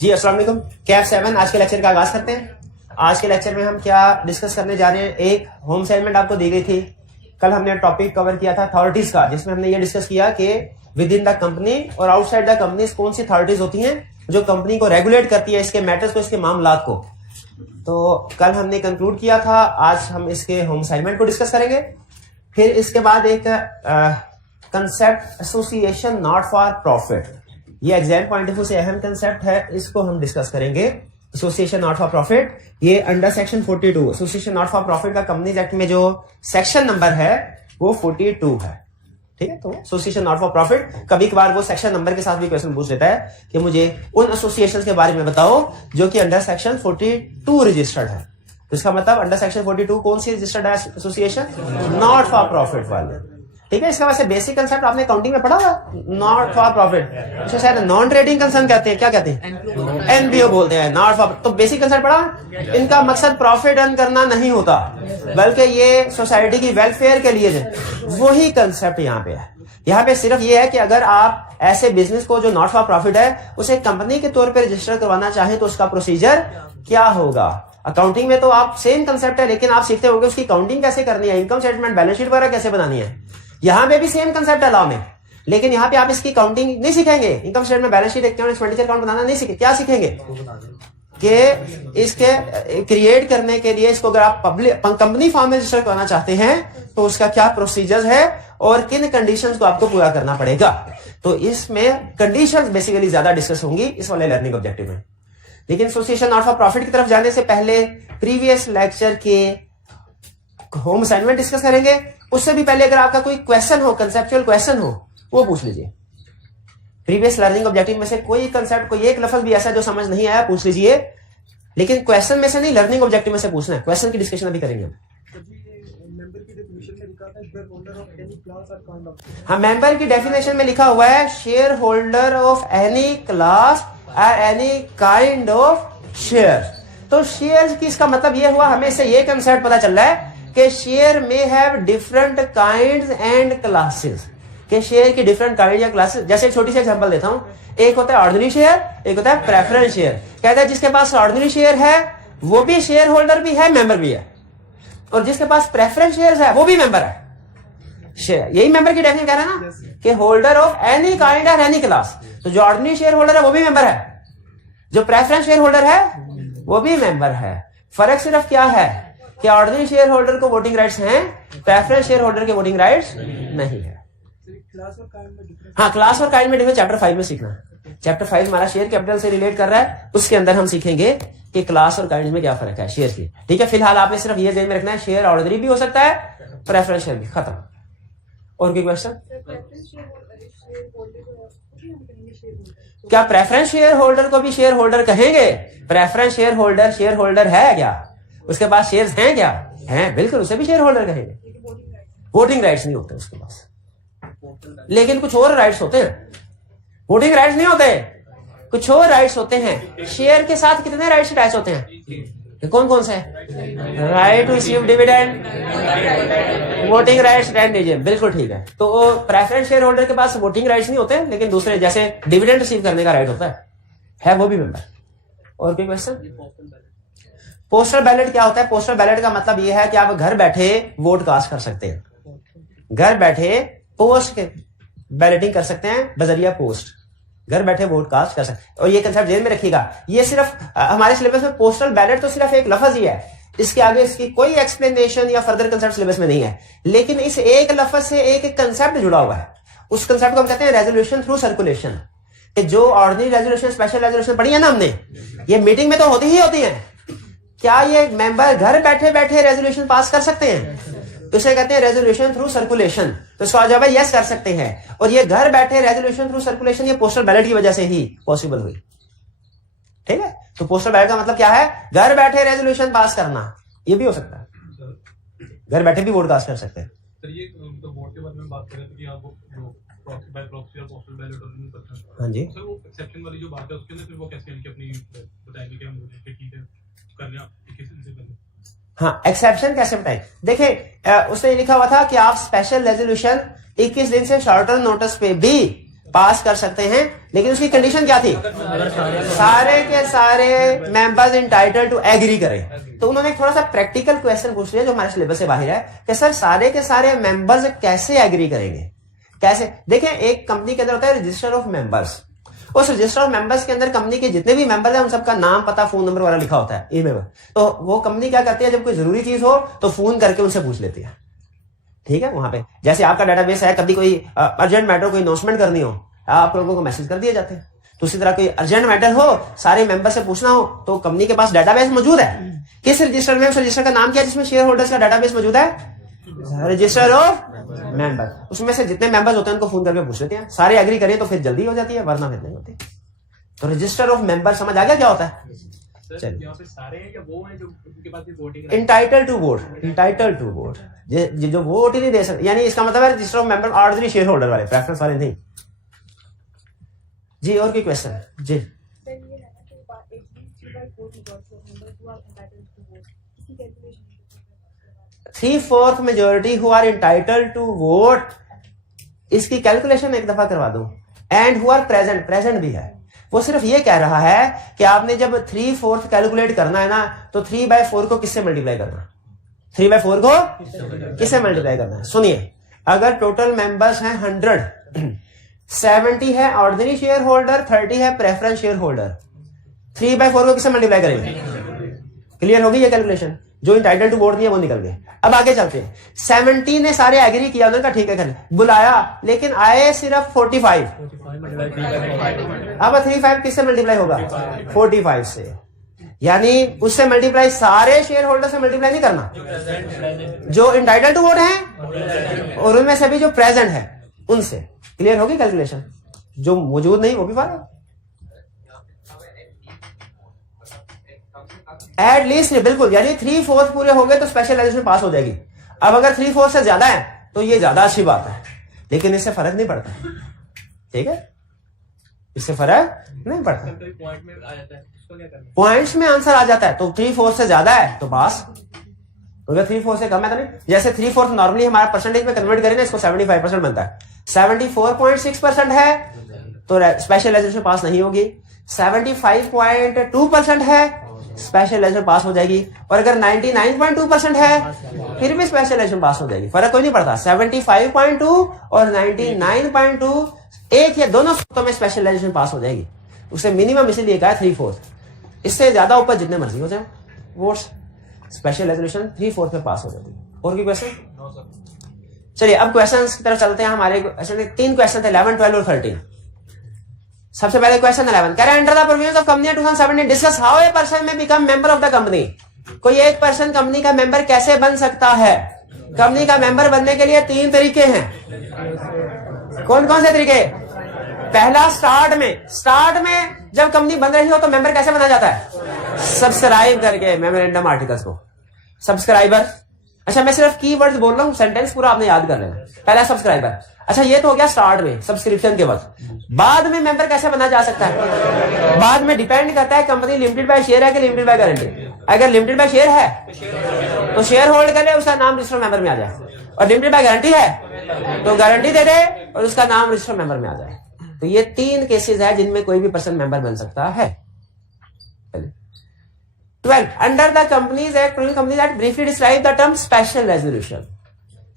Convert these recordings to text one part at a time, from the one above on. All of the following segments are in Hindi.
जी अस्सलाम वालेकुम। कैफ 7 आज के लेक्चर का आगाज करते हैं। आज के लेक्चर में हम क्या डिस्कस करने जा रहे हैं। एक होम असाइनमेंट आपको दी गई थी। कल हमने टॉपिक कवर किया था अथॉरिटीज का, जिसमें हमने ये डिस्कस किया कि विद इन द कंपनी और आउटसाइड द कंपनी कौन सी अथॉरिटीज होती हैं जो कंपनी को रेगुलेट करती है, इसके मैटर्स को, इसके मामलात को। तो कल हमने कंक्लूड किया था, आज हम इसके होम असाइनमेंट को डिस्कस करेंगे। फिर इसके बाद एक concept association not for profit, ये एग्जाम पॉइंट ऑफ व्यू से अहम कंसेप्ट है, इसको हम डिस्कस करेंगे। एसोसिएशन नॉट फॉर प्रॉफिट, ये under section 42 association not for profit का कंपनीज एक्ट में जो सेक्शन नंबर है वो 42 है। ठीक है, तो एसोसिएशन नॉट फॉर प्रॉफिट कभी कभार वो सेक्शन नंबर के साथ भी क्वेश्चन पूछ लेता है कि मुझे उन एसोसिएशन के बारे में बताओ जो कि अंडर सेक्शन 42 रजिस्टर्ड है। तो इसका मतलब अंडर सेक्शन 42 कौन सी रजिस्टर्ड है एसोसिएशन? नॉट फॉर प्रॉफिट वाले। ठीक है, इसका वैसे बेसिक कंसेप्ट आपने अकाउंटिंग में पढ़ा हुआ, नॉट फॉर प्रॉफिट, इसे शायद नॉन ट्रेडिंग कंसर्न कहते हैं। क्या कहते हैं? एनपीओ बोलते हैं, नॉट फॉर। तो बेसिक कंसेप्ट पढ़ा। इनका मकसद प्रॉफिट अर्न करना नहीं होता, बल्कि ये सोसाइटी की वेलफेयर के लिए है। वही कंसेप्ट यहाँ पे है। यहाँ पे सिर्फ ये है कि अगर आप ऐसे बिजनेस को जो नॉट फॉर प्रॉफिट है उसे कंपनी के तौर पर रजिस्टर करवाना चाहें तो उसका प्रोसीजर क्या होगा। अकाउंटिंग में तो आप सेम कंसेप्ट है, लेकिन आप सीखते होंगे उसकी काउंटिंग कैसे करनी है, इनकम स्टेटमेंट, बैलेंस शीट वगैरह कैसे बनानी है। यहाँ पे भी सेम कंसेप्ट है लॉ में, लेकिन यहाँ पे आप इसकी काउंटिंग नहीं सीखेंगे। Income statement, balance sheet, expenditure account बनाना नहीं सीखे। क्या सीखेंगे कि इसके क्रिएट करने के लिए इसको अगर आप कंपनी फॉर्म में रजिस्टर करना चाहते हैं तो उसका क्या प्रोसीजर है और किन कंडीशंस को आपको पूरा करना पड़ेगा। तो इसमें कंडीशंस बेसिकली ज्यादा डिस्कस होंगी इस वाले लर्निंग ऑब्जेक्टिव में। लेकिन एसोसिएशन नॉट फॉर प्रॉफिट की तरफ जाने से पहले प्रीवियस लेक्चर के होम असाइनमेंट डिस्कस करेंगे। उससे भी पहले अगर आपका कोई क्वेश्चन हो, कंसेप्चुअल क्वेश्चन हो, वो पूछ लीजिए। प्रीवियस लर्निंग ऑब्जेक्टिव में से कोई कंसेप्ट, कोई एक लफ्ज भी ऐसा जो समझ नहीं आया पूछ लीजिए, लेकिन क्वेश्चन में से नहीं, लर्निंग ऑब्जेक्टिव में से पूछना है। क्वेश्चन की डिस्कशन अभी करेंगे हम। हाँ, मेंबर की डेफिनेशन में लिखा हुआ है share holder of any class और एनी काइंड ऑफ शेयर। तो शेयर की इसका मतलब ये हुआ, हमें इससे ये कंसेप्ट पता चल रहा है कि शेयर में have different kinds and classes, कि शेयर की डिफरेंट काइंड या क्लासेस। जैसे एक छोटी सी एग्जांपल देता हूं, एक होता है ऑर्डिनरी शेयर, एक होता है प्रेफरेंस शेयर। कहता है जिसके पास ऑर्डिनरी शेयर है वो भी शेयर होल्डर भी है, मेंबर भी है, और जिसके पास प्रेफरेंस शेयर है वो भी मेंबर है। शेयर, यही मेंबर की डेफिनेशन कह रहा है ना कि होल्डर ऑफ एनी काइंड और एनी क्लास। तो जो ऑर्डिनरी शेयर होल्डर है वो भी मेंबर है, जो प्रेफरेंस शेयर होल्डर है वो भी मेंबर है। फर्क सिर्फ क्या है कि ऑर्डिनरी शेयर होल्डर को वोटिंग राइट्स हैं, प्रेफरेंस शेयर होल्डर के वोटिंग राइट्स नहीं है। हाँ, क्लास और काइंड में डिफरेंस चैप्टर 5 में सीखना है। चैप्टर 5 हमारा शेयर कैपिटल से रिलेट कर रहा है, उसके अंदर हम सीखेंगे कि क्लास और काइंड में क्या फर्क है शेयर की। ठीक है, फिलहाल आपने सिर्फ ये ध्यान में रखना है शेयर ऑर्डिनरी भी हो सकता है, प्रेफरेंस शेयर भी। खत्म। और कोई क्वेश्चन? क्या प्रेफरेंस शेयर होल्डर को भी शेयर होल्डर कहेंगे? प्रेफरेंस शेयर होल्डर है क्या? उसके पास शेयर्स हैं क्या? हैं, बिल्कुल, उसे भी शेयर होल्डर कहेंगे। वोटिंग राइट्स नहीं होते उसके पास, लेकिन कुछ और राइट्स होते हैं। वोटिंग राइट्स नहीं होते, कुछ और राइट्स होते हैं। शेयर के साथ कितने राइट्स अटैच होते हैं? कौन कौन से? Right to receive dividend, voting rights, rent. बिल्कुल ठीक है। तो प्रेफरेंस शेयर होल्डर के पास वोटिंग राइट्स नहीं होते, लेकिन दूसरे जैसे डिविडेंड रिसीव करने का राइट होता है वो भी मेंबर। और कोई क्वेश्चन? पोस्टल बैलेट क्या होता है? पोस्टल बैलेट का मतलब यह है कि आप घर बैठे वोट कास्ट कर सकते हैं, घर बैठे पोस्ट के बैलेटिंग कर सकते हैं बजरिया पोस्ट, घर बैठे वोट कास्ट कर सकते हैं। और ये कंसेप्ट जेल में रखिएगा, ये सिर्फ हमारे सिलेबस में पोस्टल बैलेट तो सिर्फ एक लफ्ज ही है, इसके आगे इसकी कोई एक्सप्लेनेशन या फर्दर कंसेप्ट सिलेबस में नहीं है। लेकिन इस एक लफ्ज से एक कंसेप्ट जुड़ा हुआ है, उस कंसेप्ट को हम कहते हैं रेजोल्यूशन थ्रू सर्कुलेशन। जो ऑर्डिनरी रेजोल्यूशन, स्पेशल रेजोल्यूशन पढ़ी है ना हमने, ये मीटिंग में तो होती ही होती है। क्या ये मेंबर घर बैठे बैठे रेजोल्यूशन पास कर सकते हैं? तो इसे कहते हैं रेजोल्यूशन थ्रू सर्कुलेशन। तो इसका जवाब है यस, कर सकते हैं। और ये घर बैठे रेजोल्यूशन थ्रू सर्कुलेशन ये पोस्टल बैलेट की वजह से ही पॉसिबल हुई। ठीक है, तो पोस्टल बैलेट का मतलब क्या है? घर बैठे रेजोल्यूशन पास करना। ये भी हो सकता है, घर बैठे भी वोट कास्ट कर सकते हैं। सर ये तो वोट के बारे में बात कर रहे थे कि आप प्रॉक्सी बाय प्रॉक्सी और पोस्टल बैलेट और हाँ जी सर, वो एक्सेप्शन वाली जो बात है उसके अंदर फिर वो कैसे यानी कि अपनी बताएंगे कि हम ठीक है कर लें, आप किस से कर लें? हाँ, एक्सेप्शन कैसे बताएं? देखिए उसने लिखा हुआ था कि आप स्पेशल रेजोल्यूशन 21 दिन से शॉर्टर नोटिस पे भी पास कर सकते हैं, लेकिन उसकी कंडीशन क्या थी? सारे के सारे मेंबर्स इंटाइटल्ड टू एग्री करें। तो उन्होंने थोड़ा सा प्रैक्टिकल क्वेश्चन पूछ लिया जो हमारे सिलेबस से बाहर है कि सर सारे के सारे मेंबर्स कैसे एग्री करेंगे, कैसे? देखें, एक कंपनी के अंदर होता है रजिस्टर ऑफ मेंबर्स। उस रजिस्टर ऑफ मेंबर्स के अंदर कंपनी के जितने भी मेंबर हैं उन सबका नाम, पता, फोन नंबर वाला लिखा होता है ईमेल। तो वो कंपनी क्या करती है, जब कोई जरूरी चीज हो तो फोन करके उनसे पूछ लेती है। ठीक है, वहां पे जैसे आपका डेटाबेस है, कभी कोई अर्जेंट मैटर, कोई अनाउंसमेंट करनी हो, आप लोगों को मैसेज कर दिए जाते हैं। तो उसी तरह कोई अर्जेंट मैटर हो, सारे मेंबर से पूछना हो, तो कंपनी के पास डेटाबेस मौजूद है। किस रजिस्टर में? उस रजिस्टर का नाम क्या है जिसमें शेयर होल्डर्स का डेटाबेस मौजूद है? Register of member. उसमें से जितने मेंबर्स होते हैं उनको फोन करके पूछ लेते हैं, सारे एग्री करें तो फिर जल्दी हो जाती है, वरना फिर नहीं होती। तो रजिस्टर ऑफ मेंबर समझ आ गया क्या होता है? यहाँ पे सारे हैं क्या वो हैं जो उनके पास भी voting? Entitled to vote, entitled to vote, जो वोट ही नहीं दे सकते, यानी इसका मतलब है register of member ordinary share holder वाले, प्रेफरेंस वाले नहीं। जी, और कोई क्वेश्चन? जी, 3/4 majority who are entitled to vote, इसकी कैलकुलेशन एक दफा करवा दूं। And who are present, present भी है। वो सिर्फ ये कह रहा है कि आपने जब 3/4 कैलकुलेट करना है ना, तो 3/4 को किससे मल्टीप्लाई करना? 3/4 को किससे मल्टीप्लाई करना है? सुनिए, अगर टोटल मेंबर्स हैं 100, 70 है ऑर्डिनरी शेयर होल्डर, 30 है प्रेफरेंस शेयर होल्डर, 3/4 को किससे मल्टीप्लाई करेंगे? क्लियर होगी ये कैलकुलेशन? जो इंटाइटल टू वोट नहीं है वो निकल गए। अब आगे चलते हैं। 70 ने सारे एग्री किया, उन्होंने कहा ठीक है, कर बुलाया, लेकिन आए सिर्फ 45। अब 35 किससे मल्टीप्लाई होगा? 45 से। यानी उससे मल्टीप्लाई सारे शेयर होल्डर से मल्टीप्लाई नहीं करना, जो इंटाइटल टू वोट है और उनमें से भी जो प्रेजेंट है उनसे। क्लियर होगी कैलकुलेशन? जो मौजूद नहीं वो भी फायदा। एटलीस्ट बिल्कुल, यानी 3/4 पूरे हो गए तो स्पेशलाइजेशन पास हो जाएगी। अब अगर 3/4 से ज्यादा है तो ये ज्यादा अच्छी बात है, लेकिन इससे फर्क नहीं पड़ता। ठीक है, इससे फर्क नहीं पड़ता। पॉइंट्स में आंसर आ जाता है, तो 3/4 से ज्यादा है तो पास, अगर 3/4 से कम है तो नहीं। जैसे 3/4 नॉर्मली हमारा परसेंटेज में कन्वर्ट करें ना, इसको 75% बनता है। 74.6% है तो स्पेशलाइजेशन पास नहीं होगी। 75.2% है, स्पेशलाइजेशन पास हो जाएगी। और अगर 99.2% है फिर भी स्पेशलाइजेशन पास हो जाएगी, फर्क कोई नहीं पड़ता। 75.2 और 99.2 एक या दोनों सूत्रों में स्पेशलाइजेशन पास हो जाएगी। उसे मिनिमम इसीलिए कहा है 3/4, इससे ज्यादा ऊपर जितने मर्जी हो जाए वोट्स, स्पेशलाइजेशन 3/4 पे पास हो जाती है। और कोई क्वेश्चन? चलिए अब क्वेश्चन की तरफ चलते हैं। हमारे 3 क्वेश्चन थे, 11, 12 और 13। सबसे पहले क्वेश्चन 11 कह रहे हैं, under the provisions of company 2017 discuss how a person में become member of the company. कोई एक पर्सन कंपनी का मेंबर कैसे बन सकता है? कंपनी का मेंबर बनने के लिए 3 तरीके हैं। कौन कौन से तरीके? पहला, स्टार्ट में जब कंपनी बन रही हो तो मेंबर कैसे बना जाता है? सब्सक्राइब करके मेमोरेंडम आर्टिकल्स को। सब्सक्राइबर, अच्छा मैं सिर्फ कीवर्ड्स बोल रहा हूं, सेंटेंस पूरा आपने याद कर लेना। पहला सब्सक्राइबर, अच्छा ये तो हो गया स्टार्ट में सब्सक्रिप्शन के वक्त। बाद में मेंबर कैसे बना जा सकता है? बाद में डिपेंड करता है कंपनी लिमिटेड बाय शेयर है कि लिमिटेड बाय गारंटी। अगर लिमिटेड बाय शेयर है तो शेयर होल्ड करे, उसका नाम रजिस्टर्ड मेंबर में आ जाए, और लिमिटेड बाय गारंटी है तो गारंटी दे दे और उसका नाम रजिस्टर्ड मेंबर में आ जाए। तो ये 3 केसेस है जिनमें कोई भी पर्सन मेंबर बन सकता है। 12 under the companies act companies act briefly describe the term special resolution.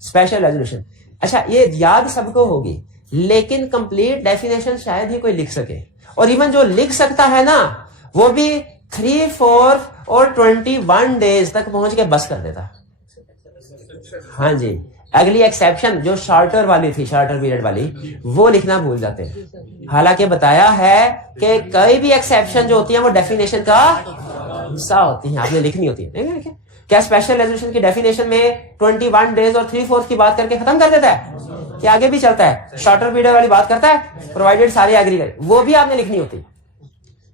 Special resolution, अच्छा ये याद सबको होगी, लेकिन कंप्लीट डेफिनेशन शायद ही कोई लिख सके, और इवन जो लिख सकता है ना वो भी 3/4 और 21 डेज तक पहुंच के बस कर देता। हाँ जी, अगली एक्सेप्शन जो शॉर्टर वाली थी, शॉर्टर पीरियड वाली, वो लिखना भूल जाते हैं। हालांकि बताया है कि कोई भी एक्सेप्शन जो होती है वो डेफिनेशन का हिस्सा होती है, आपने लिखनी होती है। क्या स्पेशल रेजोल्यूशन की डेफिनेशन में 21 डेज और 3/4 की बात करके खत्म कर देता है? क्या आगे भी चलता है? शॉर्टर पीरियड वाली बात करता है, प्रोवाइडेड सारे एग्री करें, वो भी आपने लिखनी होती।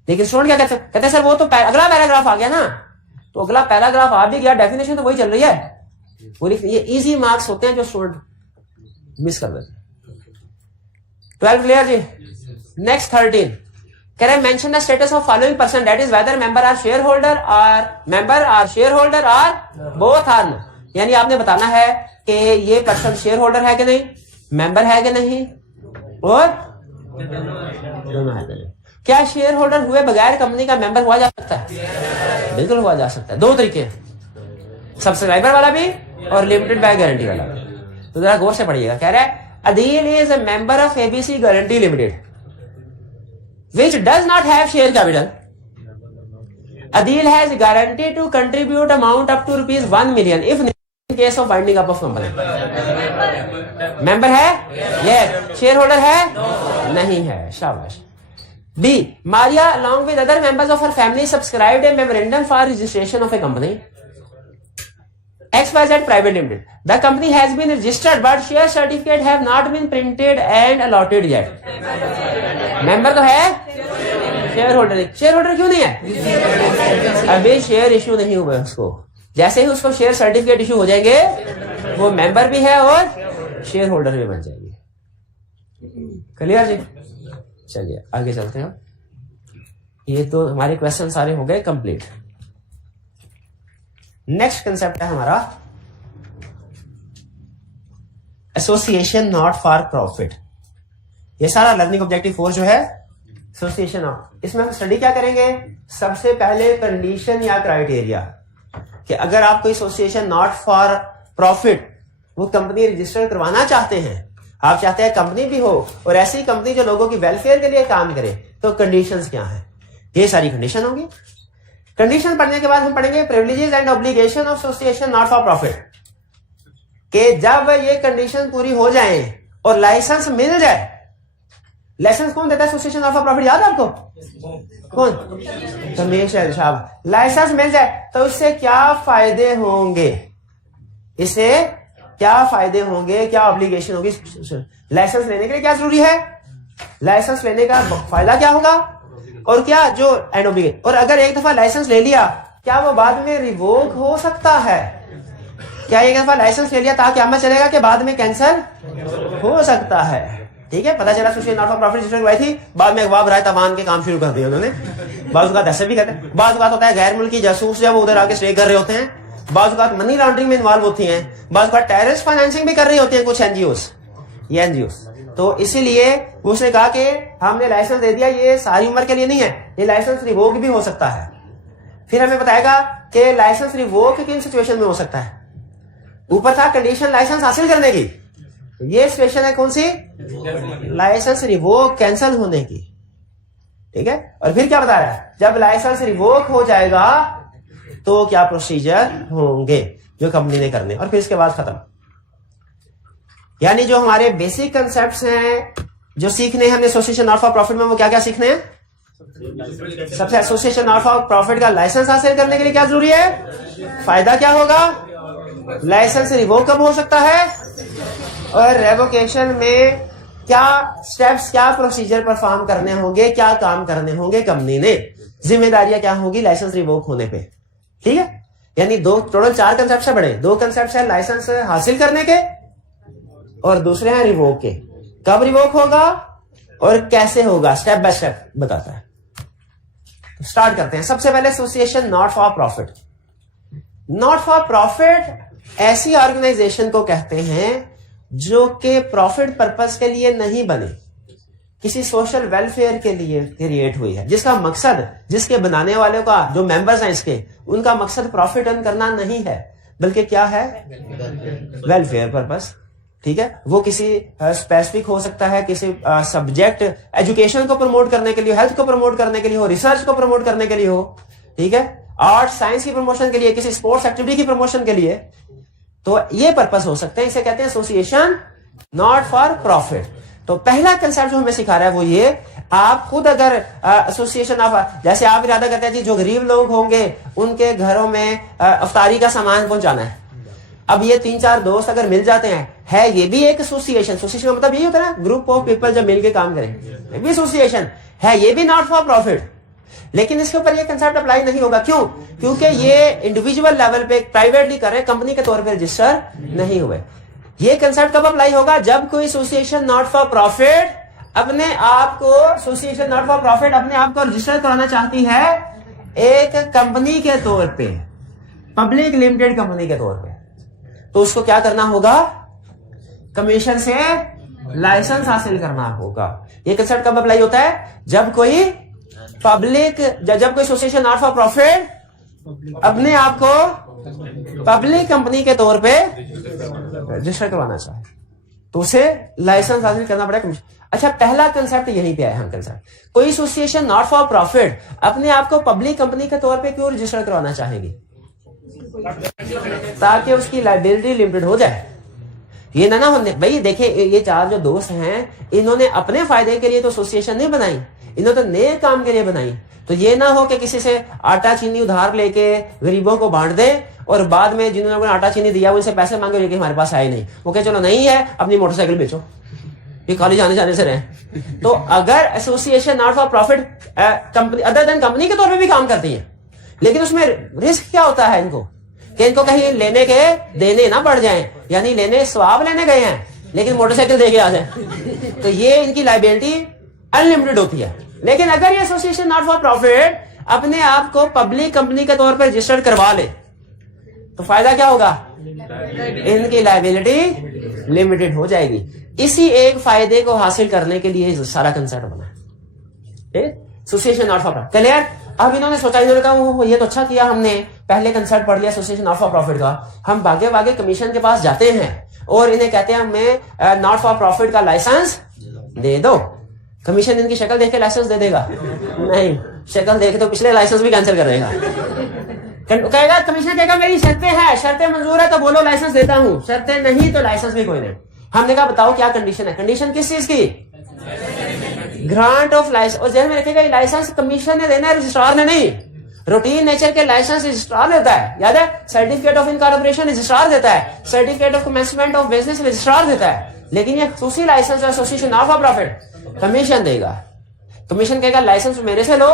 लेकिन स्टूडेंट क्या कहते हैं, सर वो तो अगला पैराग्राफ आ गया ना, तो अगला पैराग्राफ आ भी गया, डेफिनेशन तो वही चल रही है, वो लिखनी। ये इजी मार्क्स होते हैं जो स्टूडेंट मिस कर देते हैं। 12 क्लियर जी? नेक्स्ट 13 कह रहे mention the status of following person, that is whether member or share holder or both or. यानी आपने बताना है कि ये पर्सन शेयर होल्डर है कि नहीं, मेंबर है कि नहीं, और दोनों है करेंगे। क्या शेयर होल्डर हुए बगैर कंपनी का मेंबर हुआ जा सकता है? बिल्कुल हुआ जा सकता है। दो तरीके हैं, सब्सक्राइबर वाला भी और लिमिटेड बाय गारंटी वाला भी। तो जरा गौर से पढ़िएगा। कह रहा है Adeel is a member of ABC guarantee limited which does not have share capital. Adil has guaranteed to contribute amount up to rupees 1 million if in case of winding up of company. Member है? Yes. Shareholder है? नहीं है। शाबाश। B. Maria along with other members of her family subscribed a memorandum for registration of a company. XYZ Private Limited. The company has been registered but share certificate have not been printed and allotted yet. Member तो है, शेयर होल्डर। शेयर होल्डर क्यों नहीं है? अभी शेयर इश्यू नहीं हुआ उसको। जैसे ही उसको शेयर सर्टिफिकेट इश्यू हो जाएंगे वो मेंबर भी है और शेयर होल्डर भी बन जाएगी। क्लियर जी? चलिए आगे चलते हैं। ये तो हमारे क्वेश्चन सारे हो गए कंप्लीट। नेक्स्ट कंसेप्ट है हमारा एसोसिएशन नॉट फॉर प्रॉफिट। ये सारा लर्निंग ऑब्जेक्टिव 4 जो है एसोसिएशन ऑफ, इसमें हम स्टडी क्या करेंगे? सबसे पहले कंडीशन या क्राइटेरिया कि अगर आप कोई एसोसिएशन नॉट फॉर प्रॉफिट वो कंपनी रजिस्टर करवाना चाहते हैं, आप चाहते हैं कंपनी भी हो और ऐसी कंपनी जो लोगों की वेलफेयर के लिए काम करे, तो कंडीशंस क्या हैं? ये सारी कंडीशन होंगी। कंडीशन पढ़ने के बाद हम पढ़ेंगे privileges and obligation of association not for profit, कि जब ये कंडीशन पूरी हो जाए और लाइसेंस मिल जाए। लाइसेंस कौन देता है एसोसिएशन नॉट फॉर प्रॉफिट? याद है आपको? कौन? रमेश साहब। लाइसेंस मिल जाए तो इससे क्या फायदे होंगे? इससे क्या फायदे होंगे, क्या ऑब्लिगेशन होगी? लाइसेंस लेने के लिए क्या जरूरी है, लाइसेंस लेने का फायदा क्या होगा, और क्या जो एंड ऑब्लिगेशन। और अगर एक दफा लाइसेंस ले लिया क्या वो बाद में रिवोक हो सकता है? क्या एक दफा लाइसेंस ले लिया ताकि आमद चलेगा कि बाद में कैंसिल हो सकता है? ठीक है, पता चला association not for profit register करवाई थी, बाद में अखबार भराए तबान के काम शुरू कर दिए उन्होंने। बाज़ औक़ात ऐसे भी कहते हैं, बाज़ औक़ात होता है गैर मुल्की जासूस जब उधर आके स्टे कर रहे होते हैं, बाज़ औक़ात मनी लॉन्ड्रिंग में इन्वॉल्व होती हैं, बाज़ औक़ात टेररिस्ट फाइनेंसिंग भी कर रही होती हैं कुछ एनजीओस, ये एनजीओस। तो इसीलिए उसने कहा कि हमने लाइसेंस दे दिया, ये सारी उम्र के लिए नहीं है, ये लाइसेंस रिवोक भी हो सकता है। फिर हमें बताएगा कि लाइसेंस रिवोक किन सिचुएशन में हो सकता है। ऊपर था कंडीशन लाइसेंस हासिल करने की, ये सिचुएशन है कौन सी? लाइसेंस रिवोक कैंसिल होने की। ठीक है, और फिर क्या बता रहा है? जब लाइसेंस रिवोक हो जाएगा तो क्या प्रोसीजर होंगे जो कंपनी ने करने, और फिर इसके बाद खत्म। यानी जो हमारे बेसिक कंसेप्ट्स हैं जो सीखने हमने एसोसिएशन नॉट फॉर प्रॉफिट में, वो क्या क्या सीखने हैं? सबसे एसोसिएशन नॉट फॉर प्रॉफिट का लाइसेंस हासिल करने के लिए क्या जरूरी है, फायदा क्या होगा, लाइसेंस रिवोक कब हो सकता है, और रेवोकेशन में क्या स्टेप्स, क्या प्रोसीजर परफॉर्म करने होंगे, क्या काम करने होंगे कंपनी ने, जिम्मेदारियां क्या होंगी लाइसेंस रिवोक होने पे। ठीक है, यानी दो टोटल 4 कंसेप्ट है बड़े। 2 कंसेप्ट है लाइसेंस हासिल करने के और दूसरे हैं रिवोक के। कब रिवोक होगा और कैसे होगा, स्टेप बाय स्टेप बताता है। तो स्टार्ट करते हैं। सबसे पहले association not for profit. Not for profit ऐसी ऑर्गेनाइजेशन को कहते हैं जो कि प्रॉफिट पर्पस के लिए नहीं बने, किसी सोशल वेलफेयर के लिए क्रिएट हुई है, जिसका मकसद, जिसके बनाने वालों का, जो मेंबर्स हैं इसके, उनका मकसद प्रॉफिट अर्न करना नहीं है, बल्कि क्या है, वेलफेयर पर्पस। ठीक है, वो किसी स्पेसिफिक हो सकता है, किसी सब्जेक्ट एजुकेशन को प्रमोट करने के लिए, हेल्थ को प्रमोट करने के लिए हो, रिसर्च को प्रमोट करने के लिए हो, ठीक है, आर्ट साइंस की प्रमोशन के लिए, किसी स्पोर्ट्स एक्टिविटी की प्रमोशन के लिए, तो ये पर्पस हो सकते हैं। इसे कहते हैं एसोसिएशन नॉट फॉर प्रॉफिट। तो पहला कंसेप्ट जो हमें सिखा रहा है वो ये, आप खुद अगर एसोसिएशन ऑफ, जैसे आप इरादा करते हैं जी जो गरीब लोग होंगे उनके घरों में अफ्तारी का सामान पहुंचाना है। अब ये 3-4 दोस्त अगर मिल जाते हैं, है ये भी एक एसोसिएशन। एसोसिएशन का मतलब यही होता है ना, ग्रुप ऑफ पीपल जब मिलके काम करें, ये भी एसोसिएशन है, ये भी नॉट फॉर प्रॉफिट। लेकिन इसके ऊपर ये कंसेप्ट अप्लाई नहीं होगा। क्यों? क्योंकि ये इंडिविजुअल लेवल पे प्राइवेटली कर रहे हैं, कंपनी के तौर पर रजिस्टर नहीं हुए। ये कंसेप्ट कब अप्लाई होगा? जब कोई एसोसिएशन नॉट फॉर प्रॉफिट अपने आप को, एसोसिएशन नॉट फॉर प्रॉफिट अपने आप को रजिस्टर कराना चाहती है एक कंपनी के तौर पे, पब्लिक लिमिटेड कंपनी के तौर पे, तो उसको क्या करना होगा? कमीशन से लाइसेंस हासिल करना होगा। ये कंसेप्ट कब अप्लाई होता है? जब कोई एसोसिएशन नॉट फॉर प्रॉफिट अपने आप को पब्लिक कंपनी के तौर पे रजिस्टर करवाना चाहे तो उसे लाइसेंस हासिल करना पड़ेगा। अच्छा, पहला कंसेप्ट यहीं पे आया अंकल साहब। कोई एसोसिएशन नॉट फॉर प्रॉफिट अपने आप को पब्लिक कंपनी के तौर पे क्यों रजिस्टर करवाना चाहेगी? ताकि उसकी लायबिलिटी लिमिटेड हो जाए। ये ना होने भाई, देखिए ये चार जो दोस्त हैं इन्होंने अपने फायदे के लिए तो एसोसिएशन नहीं बनाई, इन्होंने तो नए काम के लिए बनाई। तो ये ना हो कि किसी से आटा चीनी उधार लेके गरीबों को बांट दे और बाद में जिन्होंने आटा चीनी दिया उनसे पैसे मांगे, लेकिन हमारे पास आए नहीं, वो कहे चलो नहीं है अपनी मोटरसाइकिल बेचो, ये कॉलेज आने जाने से रहे। तो अगर association not for profit company other than company के तौर पे भी काम करती है, लेकिन उसमें रिस्क क्या होता है इनको कि इनको कहीं लेने के देने ना बढ़ जाएं, यानी लेने स्वाब लेने गए हैं लेकिन मोटरसाइकिल दे के आ जाए, तो ये इनकी लायबिलिटी अनलिमिटेड होती है। लेकिन अगर ये एसोसिएशन नॉट फॉर प्रॉफिट अपने आप को पब्लिक कंपनी के तौर पर रजिस्टर्ड करवा ले तो फायदा क्या होगा? इनकी लायबिलिटी लिमिटेड हो जाएगी। इसी एक फायदे को हासिल करने के लिए सारा कंसेप्ट बना है association not for profit. Clear? अब इन्होंने सोचा, इन्होंने कहा ये तो अच्छा किया, हमने पहले कंसेप्ट पढ़ लिया एसोसिएशन नॉट फॉर प्रॉफिट का, हम भागे भागे कमीशन के पास जाते हैं और इन्हें कहते हैं हमें नॉट फॉर प्रॉफिट का लाइसेंस दे दो। कमीशन इनकी शक्ल देख के लाइसेंस दे देगा? नहीं, शक्ल देखे तो पिछले लाइसेंस भी कैंसिल कर देगा। कहेगा कमिश्नर कहेगा मेरी शर्तें हैं, शर्तें मंजूर है तो बोलो लाइसेंस देता हूं, शर्तें नहीं तो लाइसेंस भी कोई नहीं। हमने कहा बताओ क्या कंडीशन है? कंडीशन किस चीज की? Grant of licence. और जहन में रखेगा लाइसेंस कमीशन ने देना है, रजिस्ट्रार ने नहीं। रूटीन नेचर के लाइसेंस रजिस्ट्रार देता है, याद है? सर्टिफिकेट ऑफ इनकॉर्पोरेशन रजिस्ट्रार देता है, certificate of commencement of business registrar देता है। लेकिन ये खुसूसी licence association not for profit commission देगा। कमीशन कहेगा लाइसेंस मेरे से लो,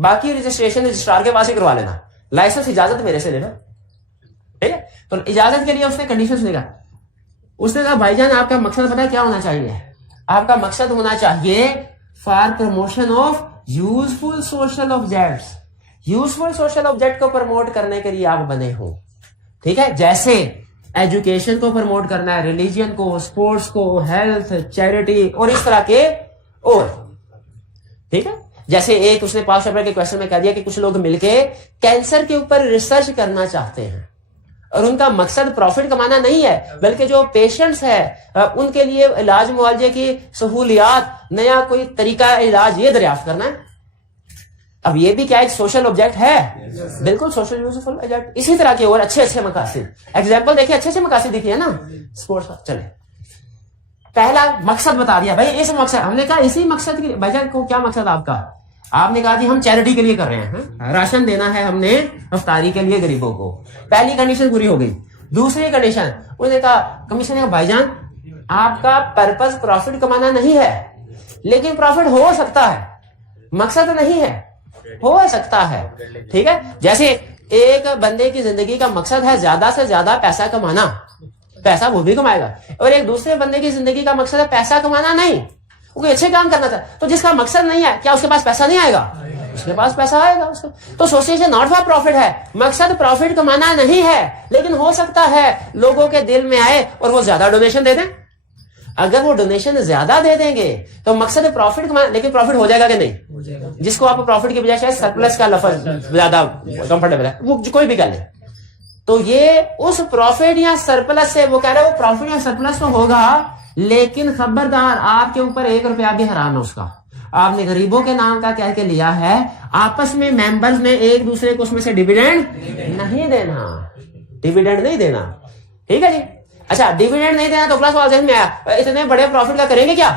बाकी रजिस्ट्रेशन रजिस्ट्रार के पास ही करवा लेना, लाइसेंस इजाजत मेरे से लेना। ठीक है? तो इजाजत के लिए उसने कंडीशंस देगा। उसने कहा भाईजान आपका मकसद पता है क्या होना चाहिए? आपका मकसद होना चाहिए for promotion of useful social objects. Useful social object को प्रमोट करने के लिए आप बने हो। ठीक है? जैसे एजुकेशन को प्रमोट करना है, रिलीजन को, स्पोर्ट्स को, हेल्थ, चैरिटी और इस तरह के और। ठीक है? जैसे एक उसने 5 पेपर के क्वेश्चन में कह दिया कि कुछ लोग मिलके कैंसर के ऊपर रिसर्च करना चाहते हैं और उनका मकसद प्रॉफिट कमाना नहीं है, बल्कि जो पेशेंट्स है उनके लिए इलाज मुआवजे की सहूलियात, नया कोई तरीका इलाज ये दरियाफ्त करना है। अब ये भी क्या एक सोशल ऑब्जेक्ट है? बिल्कुल सोशल यूजफुल ऑब्जेक्ट। इसी तरह के और अच्छे मकासद, एग्जाम्पल देखिए, अच्छे मकासद दिखिए ना स्पोर्ट्स का। चले, पहला मकसद बता दिया भाई, इस मकसद, हमने कहा इसी मकसद के लिए। भाईजान को क्या मकसद आपका? आपने कहा जी हम चैरिटी के लिए कर रहे हैं, राशन देना है हमने इफ्तारी के लिए गरीबों को। पहली कंडीशन पूरी हो गई। दूसरी कंडीशन उन्होंने कहा, कमीशन ने कहा भाईजान आपका पर्पस प्रॉफिट कमाना नहीं है, लेकिन प्रॉफिट हो सकता है, मकसद नहीं है, हो सकता है। ठीक है? जैसे एक बंदे की जिंदगी का मकसद है ज्यादा से ज्यादा पैसा कमाना, पैसा वो भी कमाएगा, और एक दूसरे बंदे की जिंदगी का मकसद है पैसा कमाना नहीं, वो कोई अच्छे काम करना था। तो जिसका मकसद नहीं है, क्या उसके पास पैसा नहीं आएगा? उसके पास पैसा आएगा उसको। तो एसोसिएशन नॉट फॉर प्रॉफिट है, मकसद प्रॉफिट कमाना नहीं है, लेकिन हो सकता है लोगों के दिल में आए और वो ज्यादा डोनेशन दे दें। अगर वो डोनेशन ज्यादा दे देंगे तो मकसद प्रॉफिट कमाना, लेकिन प्रॉफिट हो जाएगा कि नहीं? हो जाएगा। जिसको आप प्रॉफिट की बजाय शायद सरप्लस का लफ्ज ज्यादा कंफर्टेबल है, वो कोई भी कर ले। तो ये उस प्रॉफिट या सरप्लस से, वो कह रहे हैं वो प्रॉफिट या सरप्लस तो होगा, लेकिन खबरदार आपके ऊपर 1 रुपया भी हराम है उसका। आपने गरीबों के नाम का कह के लिया है, आपस में मेंबर्स ने एक दूसरे को उसमें से डिविडेंड नहीं देना, डिविडेंड नहीं देना। ठीक है जी? अच्छा, डिविडेंड नहीं देना तो अगला सवाल ज़हन में आया, इतने बड़े प्रॉफिट का करेंगे क्या?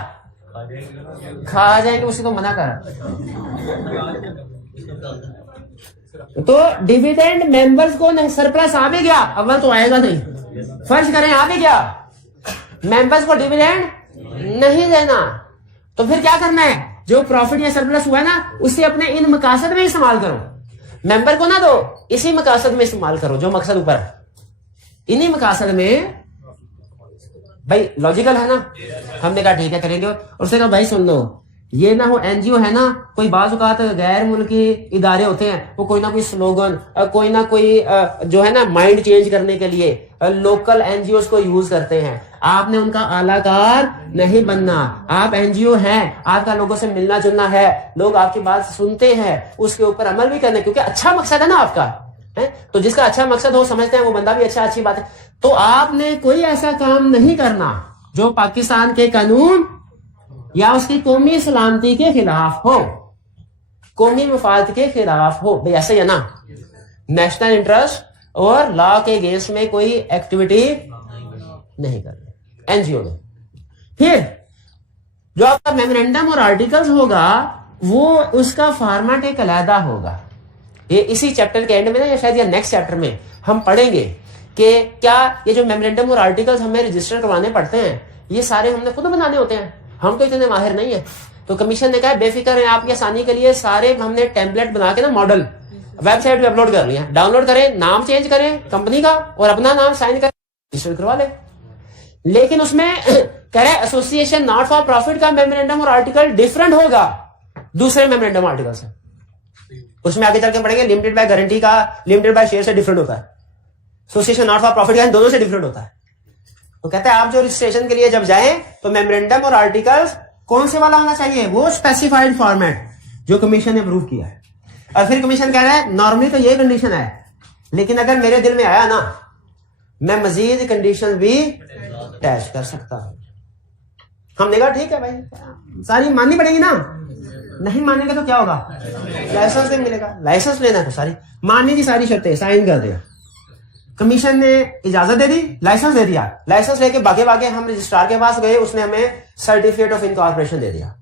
खा जाएंगे, उसी को मना कर। तो डिविडेंड मेंबर्स को नहीं, सरप्लस आ भी गया, अव्वल तो आएगा नहीं, फर्ज करें आ भी गया, मेंबर्स को डिविडेंड नहीं देना, तो फिर क्या करना है? जो प्रॉफिट या सरप्लस हुआ है ना, उसे अपने इन मकासद में इस्तेमाल करो, मेंबर को ना दो, इसी मकासद में इस्तेमाल करो जो मकसद ऊपर है। इन्हीं मकासद में भाई लॉजिकल है ना? हमने कहा ठीक है करेंगे। और उसने कहा भाई सुन लो, ये ना हो एनजीओ है ना, कोई बाज़ औक़ात गैर मुल्की इदारे होते हैं, वो कोई ना कोई स्लोगन, कोई ना कोई जो है ना माइंड चेंज करने के लिए लोकल एनजीओ को यूज करते हैं। आपने उनका आलाकार नहीं बनना। आप एनजीओ हैं, आपका लोगों से मिलना जुलना है, लोग आपकी बात सुनते हैं, उसके ऊपर अमल भी करना, क्योंकि अच्छा मकसद है ना आपका, है? तो जिसका अच्छा मकसद हो, समझते हैं वो बंदा भी अच्छा, अच्छी बात है। तो आपने कोई ऐसा काम नहीं करना जो पाकिस्तान के कानून या उसकी कौमी सलामती के खिलाफ हो, कौमी मफाद के खिलाफ हो। भाई ऐसा ही है ना, नेशनल इंटरेस्ट और लॉ के अगेंस्ट में कोई एक्टिविटी नहीं करनी एनजीओ में। फिर जो आपका मेमोरेंडम और आर्टिकल्स होगा वो उसका फॉर्मेट एक अलहदा होगा। ये इसी चैप्टर के एंड में ना, या शायद या नेक्स्ट चैप्टर में हम पढ़ेंगे कि क्या ये जो मेमोरेंडम और आर्टिकल्स हमें रजिस्टर करवाने पड़ते हैं, ये सारे हमने खुद बनाने होते हैं, हम तो इतने माहिर नहीं है। तो कमीशन ने कहा बेफिक्र है, आपकी आसानी के लिए सारे हमने टेम्पलेट बना के ना मॉडल वेबसाइट पे अपलोड कर लिया, डाउनलोड करें, नाम चेंज करें कंपनी का और अपना नाम साइन करें, रजिस्टर करवा ले। लेकिन उसमें कह रहे एसोसिएशन नॉट फॉर प्रॉफिट का मेमोरेंडम और आर्टिकल डिफरेंट होगा दूसरे मेमोरेंडम आर्टिकल से। उसमें आगे चल के पढ़ेंगे लिमिटेड बाय गारंटी का लिमिटेड बाय शेयर से डिफरेंट होता है, एसोसिएशन नॉट फॉर प्रॉफिट का दोनों से डिफरेंट होता है। तो कहते हैं आप जो रजिस्ट्रेशन के लिए जब जाएं तो मेमोरेंडम और आर्टिकल्स कौन से वाला होना चाहिए, वो स्पेसिफाइड फॉर्मेट जो कमीशन ने अप्रूव किया है। और फिर कमीशन कह रहा है नॉर्मली तो ये कंडीशन है, लेकिन अगर मेरे दिल में आया ना, मैं मजीद कंडीशन भी अटैच कर सकता हूं। हमने कहा ठीक है भाई, सारी माननी पड़ेगी ना, नहीं मानेगा तो क्या होगा, लाइसेंस नहीं मिलेगा। लाइसेंस लेना तो सारी माननी थी, सारी शर्तें साइन कर दिया। कमीशन ने इजाजत दे दी, लाइसेंस दे दिया। लाइसेंस लेके भागे भागे हम रजिस्ट्रार के पास गए, उसने हमें सर्टिफिकेट ऑफ इनकॉर्पोरेशन दे दिया।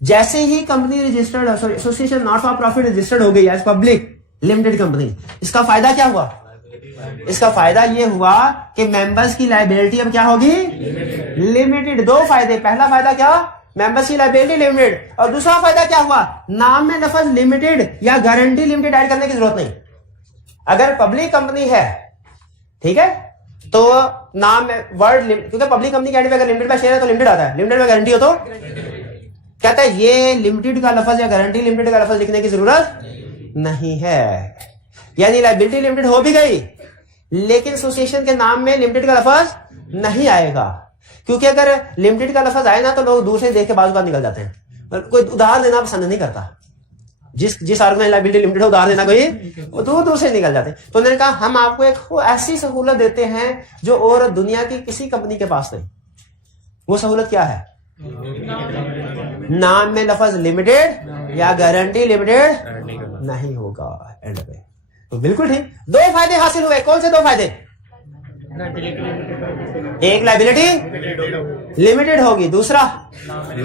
जैसे ही company registered, sorry association not for profit registered हो गई एज पब्लिक लिमिटेड कंपनी, इसका फायदा क्या हुआ, इसका फायदा ये हुआ कि मेंबर्स की लायबिलिटी अब क्या होगी, लिमिटेड। दो फायदे, पहला फायदा क्या, मेंबर्स की लायबिलिटी लिमिटेड, और दूसरा फायदा क्या हुआ, नाम में लफ्ज लिमिटेड या गारंटी लिमिटेड ऐड करने की जरूरत नहीं। अगर पब्लिक कंपनी है, ठीक है, तो नाम में वर्ड, क्योंकि पब्लिक कंपनी के अगर लिमिटेड बाय शेयर है तो लिमिटेड आता है, लिमिटेड बाय गारंटी हो तो कहता है ये लिमिटेड का लफ्ज या गारंटी लिमिटेड का लफ्ज लिखने की जरूरत नहीं है। यानी लायबिलिटी लिमिटेड हो भी गई, लेकिन एसोसिएशन के नाम में लिमिटेड का लफ्ज नहीं आएगा, क्योंकि अगर लिमिटेड का लफ्ज आए ना तो लोग दूर से देख के बाजू बात निकल जाते हैं, कोई उधार देना पसंद नहीं करता। जिस ऑर्गेनाइज लायबिलिटी लिमिटेड है उधार देना कोई, वो दूर दूर से निकल जाते हैं। तो उन्होंने कहा हम आपको एक ऐसी सहूलत देते हैं जो और दुनिया की किसी कंपनी के पास नहीं। वो सहूलत क्या है, नाम में लफ्ज लिमिटेड या गारंटी लिमिटेड नहीं होगा एंड पे। तो बिल्कुल ठीक, दो फायदे हासिल हुए। कौन से दो फायदे, एक लायबिलिटी लिमिटेड होगी, दूसरा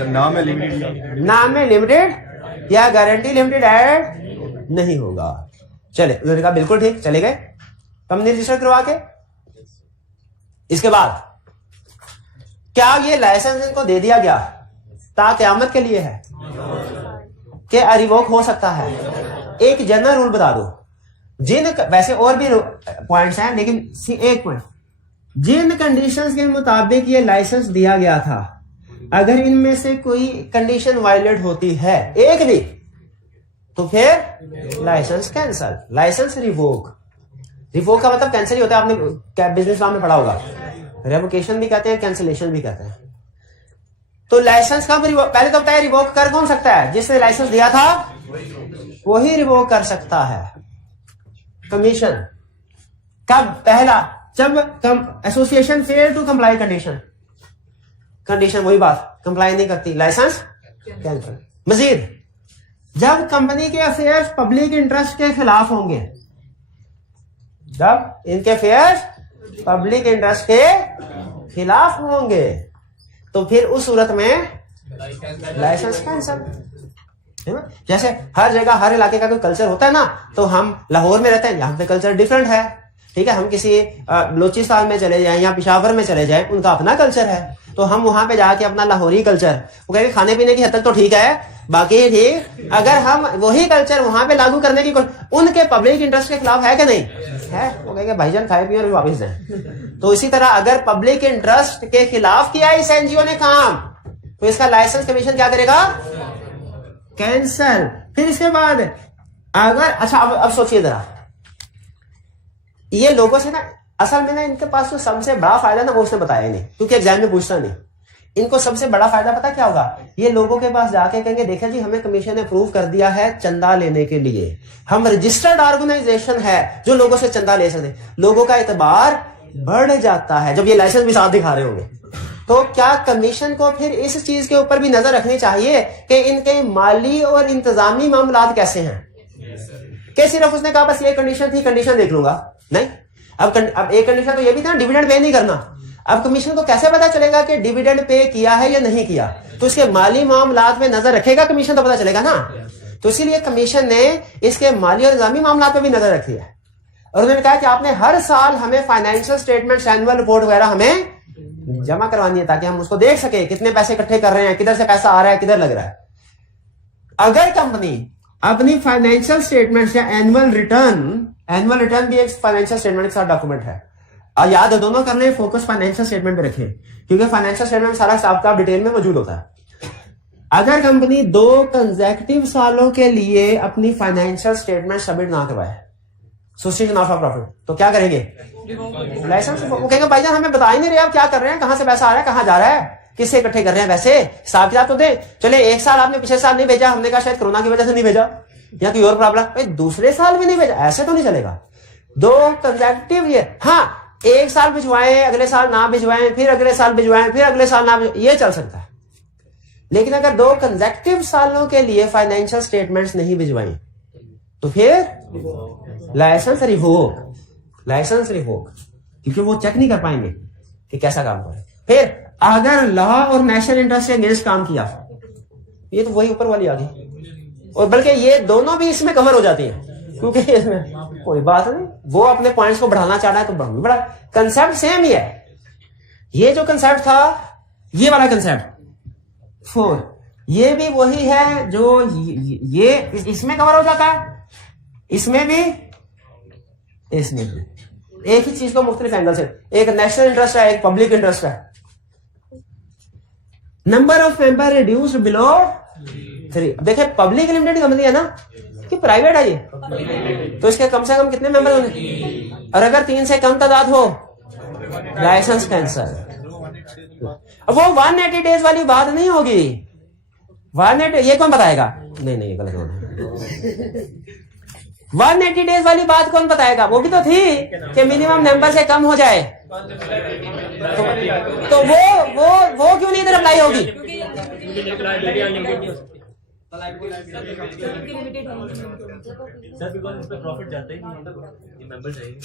नाम में लिमिटेड या गारंटी लिमिटेड ऐड नहीं होगा। चले, उन्होंने कहा बिल्कुल ठीक, चले गए कंपनी रजिस्टर करवा के। इसके बाद क्या ये लाइसेंस इनको दे दिया गया ता क़यामत के लिए है कि रिवोक हो सकता है? एक जनरल रूल बता दो, जिन वैसे और भी पॉइंट्स हैं, लेकिन एक पॉइंट, जिन कंडीशंस के मुताबिक ये लाइसेंस दिया गया था, अगर इनमें से कोई कंडीशन वायलेट होती है एक भी, तो फिर licence cancel, licence revoke. Revoke का मतलब कैंसिल ही होता है, आपने बिजनेस लॉ में पढ़ा होगा, रेवोकेशन भी कहते हैं, कैंसिलेशन भी कहते हैं। तो लाइसेंस का पहले तो बताया रिवोक कर कौन सकता है, जिसने लाइसेंस दिया था वही रिवोक कर सकता है। कमीशन कब, पहला जब association fail to comply condition वही बात, कंप्लाई नहीं करती, लाइसेंस कैंसिल। मजीद जब कंपनी के अफेयर्स पब्लिक इंटरेस्ट के खिलाफ होंगे, जब इनके अफेयर्स पब्लिक इंटरेस्ट के खिलाफ होंगे, तो फिर उस सूरत में लाइसेंस कैंसिल। जैसे हर जगह हर इलाके का कोई कल्चर होता है ना, तो हम लाहौर में रहते हैं, यहाँ पे कल्चर डिफरेंट है, ठीक है, हम किसी बलोचिस्तान में चले जाएं या पिशावर में चले जाएं, उनका अपना कल्चर है, तो हम वहां पे जाके अपना लाहौरी कल्चर, वो कहेंगे खाने पीने की हद तक तो ठीक है, बाकी ठीक, अगर हम वही कल्चर वहां पे लागू करने की उनके पब्लिक इंटरेस्ट के खिलाफ है कि नहीं है, वो कहेंगे भाईजान खाए पिए और वापिस दें। तो इसी तरह अगर पब्लिक इंटरेस्ट के खिलाफ किया इस एनजीओ ने काम, तो इसका लाइसेंस कमीशन क्या करेगा, कैंसल। फिर इसके बाद अगर, अच्छा अब सोचिए जरा, ये लोगों से ना असल में ना इनके पास जो सबसे बड़ा फायदा ना वो उसने बताया ही नहीं, क्योंकि एग्जाम में पूछता नहीं। इनको सबसे बड़ा फायदा पता क्या होगा, ये लोगों के पास जाके कहेंगे देखिए जी हमें कमीशन ने अप्रूव कर दिया है चंदा लेने के लिए, हम रजिस्टर्ड ऑर्गेनाइजेशन है जो लोगों से चंदा ले सकते। लोगों का एतबार बढ़ जाता है जब ये लाइसेंस भी साथ दिखा रहे होंगे। तो क्या कमीशन को फिर इस चीज के ऊपर भी नजर रखनी चाहिए कि इनके माली और इंतजामी मामलात कैसे हैं? कि सिर्फ उसने कहा बस ये कंडीशन थी, कंडीशन देख लूंगा, नहीं। अब एक कंडीशन तो ये भी था डिविडेंड पे नहीं करना। अब कमीशन को कैसे पता चलेगा कि डिविडेंड पे किया है या नहीं किया? तो इसके माली मामलात में नजर रखेगा कमीशन, तो पता चलेगा ना। तो इसीलिए कमीशन ने इसके माली और इंतजामी मामलात पे भी नजर रखी है। और उन्होंने कहा कि आपने हर साल हमें फाइनेंशियल स्टेटमेंट, एनुअल रिपोर्ट वगैरह हमें जमा करवानी है ताकि हम उसको देख सके कितने पैसे इकट्ठे कर रहे हैं, किधर से पैसा आ रहा है, किधर लग रहा है। अगर कंपनी अपनी फाइनेंशियल स्टेटमेंट या एनुअल रिटर्न भी एक फाइनेंशियल स्टेटमेंट के साथ डॉक्यूमेंट है, और याद है दोनों करने, फोकस फाइनेंशियल स्टेटमेंट पे रखें क्योंकि फाइनेंशियल स्टेटमेंट में सारा हिसाब किताब डिटेल में मौजूद होता है। अगर कंपनी 2 कंसेक्यूटिव सालों के लिए अपनी फाइनेंशियल स्टेटमेंट सबमिट ना करवाए, एसोसिएशन नॉट फॉर प्रॉफिट, तो क्या करेंगे? लाइसेंस। वो कहेंगे भाईजान हमें बता ही नहीं रहे आप क्या कर रहे हैं, कहां से पैसा आ रहा है, कहां जा रहा है, किससे इकट्ठे कर रहे हैं, वैसे हिसाब किताब तो दे। चले 1 साल आपने पिछले साल नहीं भेजा, हमने कहा शायद कोरोना की वजह से नहीं भेजा या कोई और प्रॉब्लम, भाई दूसरे साल भी नहीं भेजा, ऐसे तो नहीं चलेगा। 2 कंसेक्यूटिव ईयर, हाँ 1 साल भिजवाएं, अगले साल ना भिजवाएं, फिर अगले साल भिजवाएं, फिर अगले साल ना भिजवाएं, ये चल सकता है। लेकिन अगर 2 कंसेक्यूटिव सालों के लिए फाइनेंशियल स्टेटमेंट्स नहीं भिजवाई तो फिर लाइसेंस रिवोक, क्योंकि वो चेक नहीं कर पाएंगे कि कैसा काम कर रहे। फिर अगर लॉ और नेशनल इंटरेस्ट के अगेंस्ट काम किया, ये तो वही ऊपर वाली आ गई। और बल्कि ये दोनों भी इसमें कवर हो जाती है क्योंकि इसमें कोई बात नहीं, वो अपने पॉइंट्स को बढ़ाना चाह रहा है तो बढ़ा। कंसेप्ट सेम ही है। ये जो कंसेप्ट था, ये वाला कंसेप्ट 4, ये भी वही है जो ये इसमें कवर हो जाता है, इसमें भी, इसमें भी। एक ही चीज को मुख्तलिफ एंगल से, एक नेशनल इंटरेस्ट है, एक पब्लिक इंटरेस्ट है। Number of member reduced below 3। देखिए पब्लिक लिमिटेड कंपनी है ना कि प्राइवेट है ये, तो इसके कम से कम कितने मेंबर होंगे? और अगर 3 से कम तादाद हो, लाइसेंस कैंसल। अब वो 180 डेज वाली बात नहीं होगी। 180 ये कौन बताएगा? नहीं गलत होगा। 180 डेज वाली बात कौन बताएगा? वो भी तो थी कि मिनिमम नंबर से कम हो जाए, तो वो क्यों नहीं इधर अप्लाई होगी?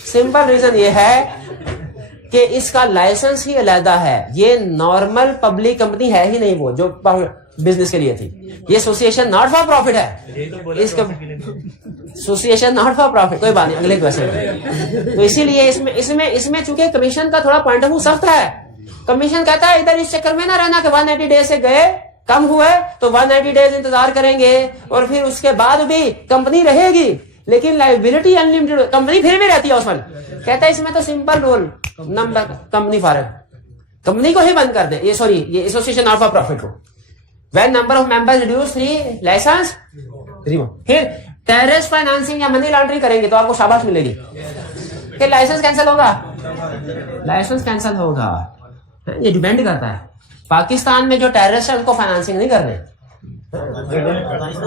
सिंपल रीजन ये है कि इसका लाइसेंस ही अलहदा है। ये नॉर्मल पब्लिक कंपनी है ही नहीं, वो जो बिजनेस के लिए थी। ये एसोसिएशन नॉट फॉर प्रॉफिट है। इसका एसोसिएशन नॉट फॉर प्रॉफिट, कोई बात नहीं, अगले क्वेश्चन। तो इसीलिए इसमें चूंकि कमीशन का थोड़ा पॉइंट ऑफ व्यू सख्त है। कमीशन कहता है इधर इस चक्कर में ना रहना कि 180 डेज से गए, कम हुए तो 180 डेज इंतजार करेंगे और फिर उसके बाद भी कंपनी रहेगी, लेकिन लाइबिलिटी अनलिमिटेड, कंपनी फिर भी रहती है उसमें। कहता है इसमें तो सिंपल रूल, नंबर कंपनी फारग, कंपनी को ही बंद कर दे, ये सॉरी ये एसोसिएशन नॉट फॉर प्रॉफिट को। When number of members reduce 3, licence remove. फिर टेररिस्ट फाइनेंसिंग या मनी लॉन्ड्रिंग करेंगे तो आपको शाबाश मिलेगी, फिर लाइसेंस कैंसिल होगा। लाइसेंस कैंसिल होगा, ये डिपेंड करता है। पाकिस्तान में जो टेररिस्ट है उनको फाइनेंसिंग नहीं करने,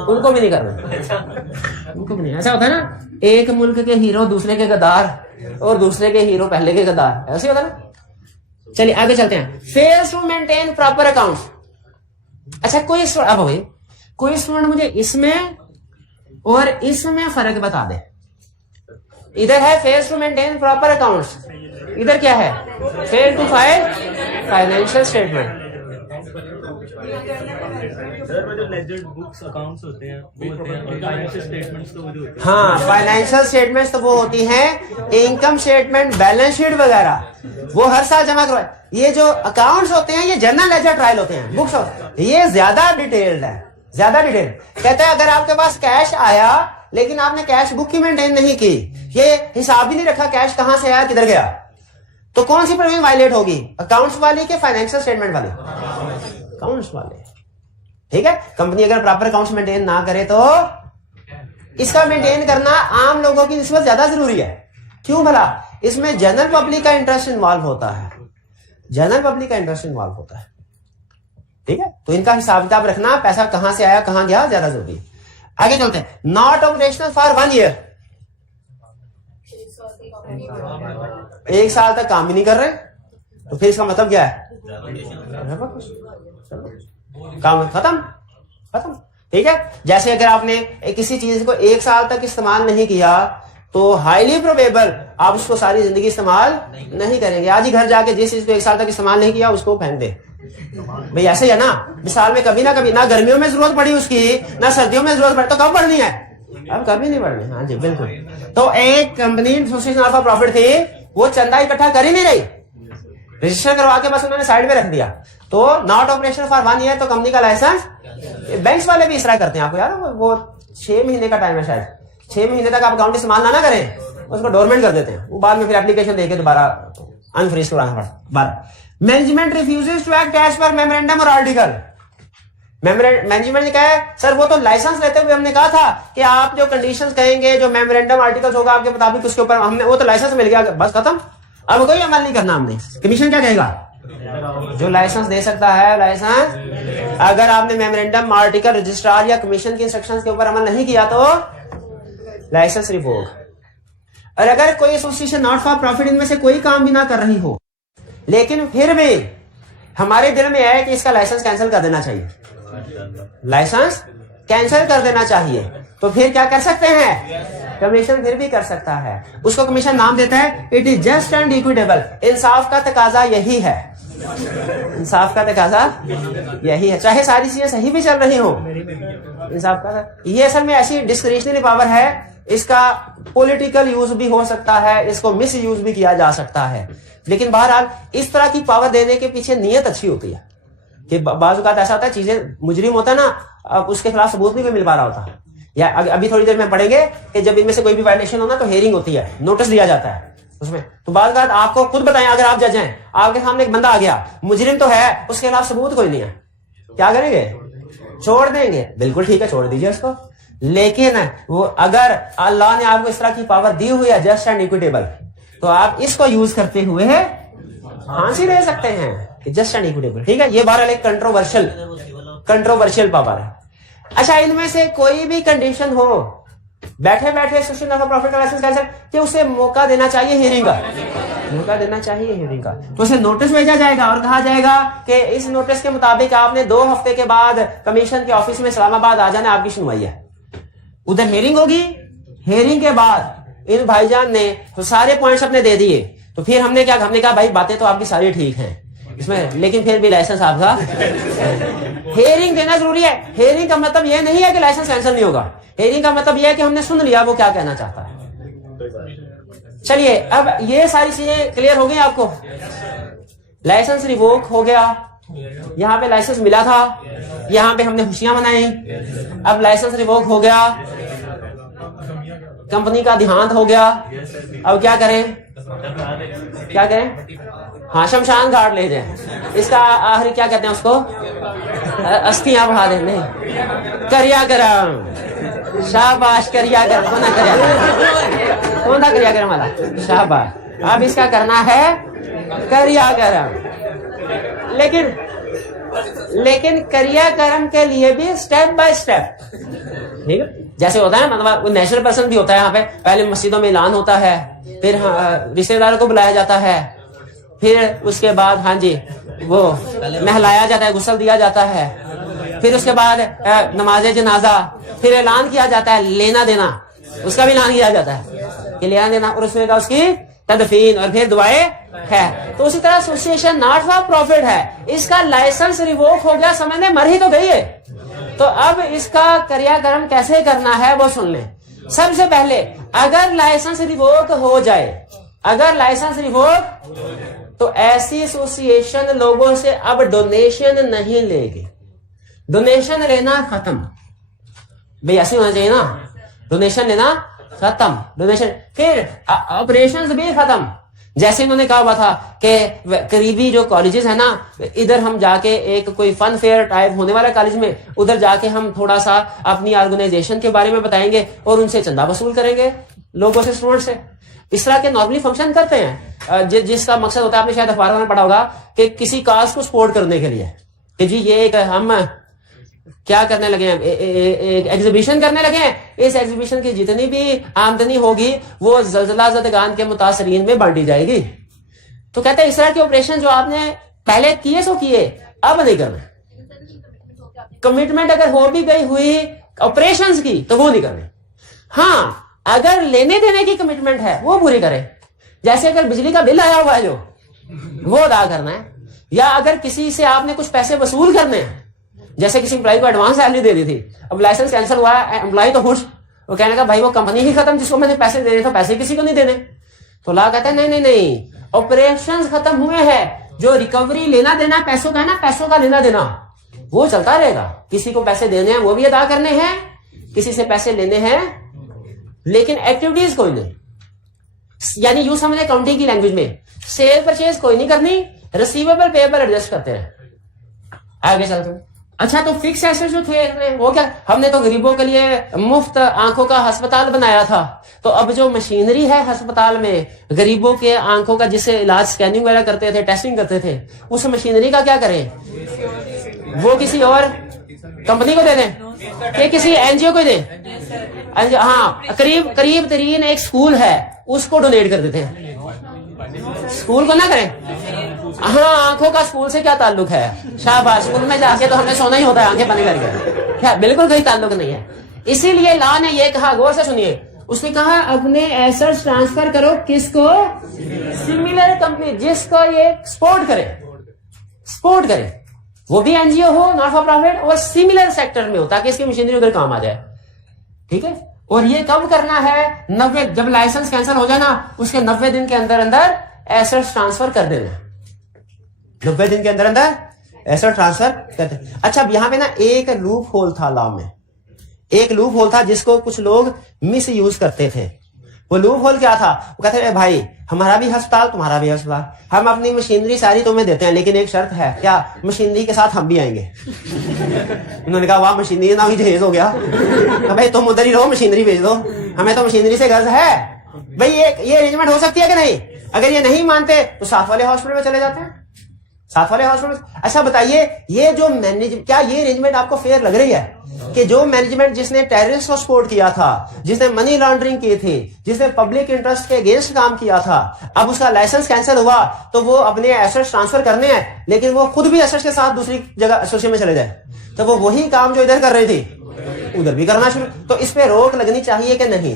उनको भी नहीं करना, उनको भी नहीं। ऐसा होता है ना, एक मुल्क के हीरो दूसरे के गद्दार और दूसरे के हीरो पहले के गद्दार, ऐसे होता है ना। चलिए आगे चलते हैं। Fails to maintain proper accounts. अच्छा कोई स्टूडेंट मुझे इसमें और इसमें फर्क बता दे। इधर है fails to maintain proper accounts, इधर क्या है? Fail to file financial statement. Accounts होते हैं वो होते हैं, और फाइनेंशियल स्टेटमेंट्स तो वो होते हैं। हाँ फाइनेंशियल स्टेटमेंट्स तो वो होती हैं, इनकम स्टेटमेंट, बैलेंस शीट वगैरह वो हर साल जमा करवाए। ये जो अकाउंट्स होते हैं ये जनरल लेजर ट्रायल होते हैं, बुक्स होते हैं, ये ज्यादा डिटेल्ड है, ज्यादा डिटेल। कहते हैं अगर आपके पास कैश आया लेकिन आपने कैश बुक ही मेंटेन नहीं की, ये हिसाब भी नहीं रखा कैश कहां से आया किधर गया, तो कौन सी प्रोविजन वायलेट होगी? अकाउंट्स वाली के फाइनेंशियल स्टेटमेंट वाली? अकाउंट्स वाले। ठीक है, कंपनी अगर प्रॉपर अकाउंट्स मेंटेन ना करे तो इसका मेंटेन करना आम लोगों की निस्बत ज्यादा जरूरी है। क्यों भला? इसमें जनरल पब्लिक का इंटरेस्ट इन्वॉल्व होता है, जनरल पब्लिक का इंटरेस्ट इन्वॉल्व होता है। ठीक है, तो इनका हिसाब किताब रखना, पैसा कहां से आया कहां गया ज्यादा जरूरी है। आगे चलते हैं। नॉट ऑपरेशनल फॉर 1 ईयर, 1 साल तक काम ही नहीं कर रहे, तो फिर इसका मतलब क्या है? काम खत्म खत्म। ठीक है, जैसे अगर आपने किसी चीज को 1 साल तक इस्तेमाल नहीं किया तो हाईली प्रोबेबल आप उसको सारी जिंदगी इस्तेमाल नहीं करेंगे। आज ही घर जाके जिस चीज को 1 साल तक इस्तेमाल नहीं किया उसको फेंक दे भाई। ऐसे ही है ना, मिसाल में कभी ना कभी, ना गर्मियों में जरूरत पड़ी उसकी, ना सर्दियों में जरूरत पड़ी, तो कब पड़नी है? अब कभी नहीं पड़नी। हाँ जी बिल्कुल। तो एक कंपनी एसोसिएशन ऑफ प्रॉफिट थी, वो चंदा इकट्ठा कर ही नहीं रही, रजिस्टर करवा के बस उन्होंने साइड में रख दिया। तो नॉट ऑपरेशन फॉर 1 ईयर, तो कंपनी का लाइसेंस, बैंक्स वाले भी इस तरह करते हैं। आपको यार वो 6 महीने का टाइम है, शायद 6 महीने तक आप अकाउंट इस्तेमाल ना करें, उसको डोरमेंट कर देते हैं। वो बाद में फिर एप्लीकेशन देके दोबारा अनफ्रीज कराना पड़ता। Management refuses to act as per memorandum और आर्टिकल। मैनेजमेंट ने कहा है सर वो तो लाइसेंस लेते हुए हमने कहा था कि आप जो कंडीशंस कहेंगे, जो मेमोरेंडम आर्टिकल्स होगा आपके मुताबिक, उसके ऊपर हमने, वो तो लाइसेंस मिल गया, बस खत्म, अब कोई अमल नहीं करना हमने। कमीशन क्या कहेगा? जो लाइसेंस दे सकता है लाइसेंस, अगर आपने मेमोरेंडम, आर्टिकल, रजिस्ट्रार या कमीशन के इंस्ट्रक्शंस के ऊपर अमल नहीं किया तो लाइसेंस रिवोक। और अगर कोई एसोसिएशन नॉट फॉर प्रॉफिट इनमें से कोई काम भी ना कर रही हो, लेकिन फिर भी हमारे दिल में है कि इसका लाइसेंस कैंसिल कर देना चाहिए, लाइसेंस कैंसिल कर देना चाहिए, तो फिर क्या कर सकते हैं? कमीशन फिर भी कर सकता है। उसको कमीशन नाम देता है it is just and equitable. इंसाफ का तकाजा यही है, इंसाफ का तकाजा यही है, चाहे सारी चीजें सही भी चल रही हो। इंसाफ का ये असल में ऐसी डिस्क्रिशनरी पावर है, इसका पॉलिटिकल यूज भी हो सकता है, इसको मिस यूज भी किया जा सकता है। लेकिन बहरहाल इस तरह की पावर देने के पीछे नीयत अच्छी होती है कि बाज़ औक़ात ऐसा होता है, चीजें मुजरिम होता है ना, अब उसके खिलाफ सबूत नहीं मिल पा रहा होता। या अभी थोड़ी देर में पढ़ेंगे कि जब इनमें से कोई भी वायलेशन हो ना तो हेयरिंग होती है, नोटिस दिया जाता है उसमें। तो बाज़ औक़ात आपको खुद बताएं, अगर आप जज हैं, आपके सामने एक बंदा आ गया, मुजरिम तो है, उसके खिलाफ सबूत कोई नहीं है, क्या करेंगे? छोड़ देंगे। बिल्कुल ठीक है, छोड़ दीजिए उसको। लेकिन वो अगर अल्लाह ने आपको इस तरह की पावर दी हुई है जस्ट एंड इक्विटेबल, तो आप इसको यूज करते हुए फांसी दे सकते हैं कि जस्ट एंड इक्विटेबल। ठीक है, ये बहरहाल एक कंट्रोवर्शियल पावर है। अच्छा, इनमें से कोई भी कंडीशन हो, बैठे बैठे एसोसिएशन ऑफ प्रॉफिट का लाइसेंस कैंसिल, कि उसे मौका देना चाहिए हियरिंग का, मौका देना चाहिए हियरिंग का, तो उसे नोटिस भेजा जाएगा और कहा जाएगा कि इस नोटिस के मुताबिक आपने 2 हफ्ते के बाद कमीशन के ऑफिस में इस्लामाबाद आ जाना, आपकी सुनवाई है। उधर हेयरिंग होगी, हेयरिंग के बाद इन भाईजान ने तो सारे पॉइंट्स अपने दे दिए, तो फिर हमने कहा भाई बातें तो आपकी सारी ठीक हैं इसमें, लेकिन फिर भी लाइसेंस आपका हेयरिंग देना जरूरी है। हेयरिंग का मतलब यह नहीं है कि लाइसेंस कैंसिल नहीं होगा, हेयरिंग का मतलब यह है कि हमने सुन लिया वो क्या कहना चाहता है। चलिए, अब ये सारी चीजें क्लियर हो गई आपको। लाइसेंस रिवोक हो गया, यहाँ पे लाइसेंस मिला था, यहाँ पे हमने खुशियां मनाई, अब लाइसेंस रिवोक हो गया, कंपनी का देहांत हो गया, अब क्या करें? क्या करें? हाँ, शमशान घाट ले जाए। इसका आखिरी क्या कहते हैं उसको? अस्थियां बढ़ा दें, नहीं, करियाकरम, शाबाश, करियाकरम, कौन था करियाकरम वाला? शाबाश। अब इसका करना है करियाकरम, लेकिन क्रियाकर्म के लिए भी स्टेप बाय स्टेप, ठीक है, जैसे होता है, मतलब नेशनल पर्सन भी होता है यहाँ पे, पहले मस्जिदों में ऐलान होता है, फिर रिश्तेदारों को बुलाया जाता है, फिर उसके बाद हाँ जी वो नहलाया जाता है, गुस्ल दिया जाता है, फिर उसके बाद नमाज जनाजा, फिर ऐलान किया जाता है लेना देना, उसका भी ऐलान किया जाता है कि लेना देना, और उसमें उसकी तदफीन, और फिर दुआएं है। तो उसी तरह एसोसिएशन नॉट फॉर प्रॉफिट है, इसका लाइसेंस रिवोक हो गया, समझने मर ही तो गई है। तो अब इसका क्रियाकर्म कैसे करना है वो सुन लें। सबसे पहले अगर लाइसेंस रिवोक हो जाए, अगर लाइसेंस रिवोक, तो ऐसी एसोसिएशन लोगों से अब डोनेशन नहीं लेगी, डोनेशन लेना खत्म। भाई ऐसे होना चाहिए ना, डोनेशन लेना खत्म, डोनेशन, फिर ऑपरेशंस भी खत्म। जैसे उन्होंने कहा हुआ था कि करीबी जो कॉलेजेस है ना, इधर हम जाके एक कोई फन फेयर टाइप होने वाला कॉलेज में, उधर जाके हम थोड़ा सा अपनी ऑर्गेनाइजेशन के बारे में बताएंगे और उनसे चंदा वसूल करेंगे लोगों से, स्टूडेंट से। इस तरह के नॉर्मली फंक्शन करते हैं, जिसका मकसद होता है, आपने शायद अखबारों में पढ़ा होगा कि किसी काज को सपोर्ट करने के लिए कि जी ये एक हम क्या करने लगे हैं, एक एग्जीबिशन करने लगे हैं, इस एग्जीबिशन की जितनी भी आमदनी होगी वो ज़ल्ज़ला ज़दगान के मुतासरीन में बांटी जाएगी। तो कहते हैं इस तरह के ऑपरेशन जो आपने पहले किए सो किए, अब नहीं करना। कमिटमेंट अगर हो भी गई हुई ऑपरेशंस की तो वो नहीं करने। हाँ, अगर लेने देने की कमिटमेंट है वो पूरी करें। जैसे अगर बिजली का बिल आया हुआ है जो, वो अदा करना है, या अगर किसी से आपने कुछ पैसे वसूल करने हैं, जैसे किसी एम्प्लॉय को एडवांस सैलरी दे दी थी, अब लाइसेंस कैंसिल हुआ, एम्प्लॉय तो खुश, वो कहने का भाई वो कंपनी ही खत्म जिसको मैंने पैसे देने थे, पैसे किसी को नहीं देने। तो ला कहते हैं नहीं, ऑपरेशंस खत्म हुए हैं, जो रिकवरी लेना देना पैसों का है ना, पैसों का लेना देना वो चलता रहेगा। किसी को पैसे देने हैं वो भी अदा करने हैं, किसी से पैसे लेने हैं, लेकिन एक्टिविटीज कोई नहीं। यानी यूं समझे अकाउंटिंग की लैंग्वेज में, सेल परचेज कोई नहीं करनी, रिसीवेबल पेएबल एडजस्ट करते हैं। आगे चलते हैं। अच्छा, तो फिक्स एसेट्स जो थे वो क्या, हमने तो गरीबों के लिए मुफ्त आंखों का अस्पताल बनाया था, तो अब जो मशीनरी है अस्पताल में गरीबों के आंखों का, जिससे इलाज स्कैनिंग वगैरह करते थे, टेस्टिंग करते थे, उस मशीनरी का क्या करें, वो किसी और कंपनी को दे दें कि किसी एनजीओ को दे। हाँ, करीब तरीन एक स्कूल है उसको डोनेट कर देते हैं, स्कूल को ना करें। हाँ, आंखों का स्कूल से क्या ताल्लुक है, शाबाश, स्कूल में जाके तो हमने सोना ही होता है आंखें बंद करके, क्या बिल्कुल कोई ताल्लुक नहीं है। इसीलिए लॉ ने ये कहा, गौर से सुनिए, उसने कहा अपने एसेट्स ट्रांसफर करो किसको, सिमिलर कंपनी जिसको ये सपोर्ट करे, वो भी एनजीओ हो, नॉट फॉर प्रॉफिट, और सिमिलर सेक्टर में हो, ताकि इसकी मशीनरी उधर काम आ जाए। ठीक है, और ये कब करना है, 90, जब लाइसेंस कैंसिल हो जाए ना, उसके 90 दिन के अंदर अंदर एसेट्स ट्रांसफर कर देना। 90 दिन के अंदर अंदर एसेट ट्रांसफर कर देना। अच्छा, अब यहां पे ना एक लूप होल था लॉ में, एक लूप होल था जिसको कुछ लोग मिस यूज करते थे। वो लूप होल क्या था, वो कहते थे भाई हमारा भी अस्पताल तुम्हारा भी अस्पताल, हम अपनी मशीनरी सारी तुम्हें देते हैं, लेकिन एक शर्त है, क्या, मशीनरी के साथ हम भी आएंगे। उन्होंने कहा वाह, मशीनरी ना भी जहेज हो गया, भाई तुम उधर ही रहो, मशीनरी भेज दो, हमें तो मशीनरी से गर्ज है। भाई ये अरेंजमेंट हो सकती है कि नहीं? अगर ये नहीं मानते तो साथ वाले हॉस्पिटल में चले जाते हैं, साथ वाले हॉस्पिटल। अच्छा बताइए, ये जो क्या ये अरेंजमेंट आपको फेयर लग रही है कि जो मैनेजमेंट जिसने टेररिस्ट को सपोर्ट किया था, जिसने मनी लॉन्ड्रिंग की थी, जिसने पब्लिक इंटरेस्ट के अगेंस्ट काम किया था, अब उसका लाइसेंस कैंसिल हुआ तो वो अपने एसेट्स ट्रांसफर करने हैं, लेकिन वो खुद भी एसेट्स के साथ दूसरी जगह एसोसिएशन में चले जाए, तो वो वही काम जो इधर कर रही थी उधर भी करना शुरू। तो इस पे रोक लगनी चाहिए कि नहीं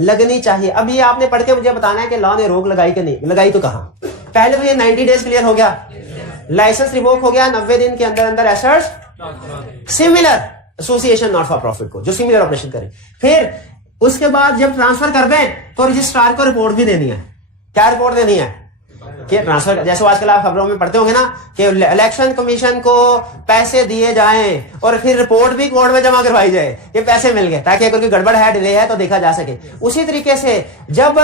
लगनी चाहिए? अब ये आपने पढ़ के मुझे बताना है कि लॉ ने रोक लगाई कि नहीं लगाई। तो कहां, पहले तो ये 90 डेज क्लियर हो गया, लाइसेंस रिवोक हो गया, 90 दिन के अंदर अंदर assets similar association not for profit को जो सिमिलर ऑपरेशन करे। फिर उसके बाद जब ट्रांसफर कर दें तो रजिस्ट्रार को रिपोर्ट भी देनी है। क्या रिपोर्ट देनी है कि ट्रांसफर, जैसे आजकल आप खबरों में पढ़ते होंगे ना कि इलेक्शन कमीशन को पैसे दिए जाएं और फिर रिपोर्ट भी कोर्ट में जमा करवाई जाए कि पैसे मिल गए, ताकि अगर कोई गड़बड़ है, डिले है तो देखा जा सके। उसी तरीके से जब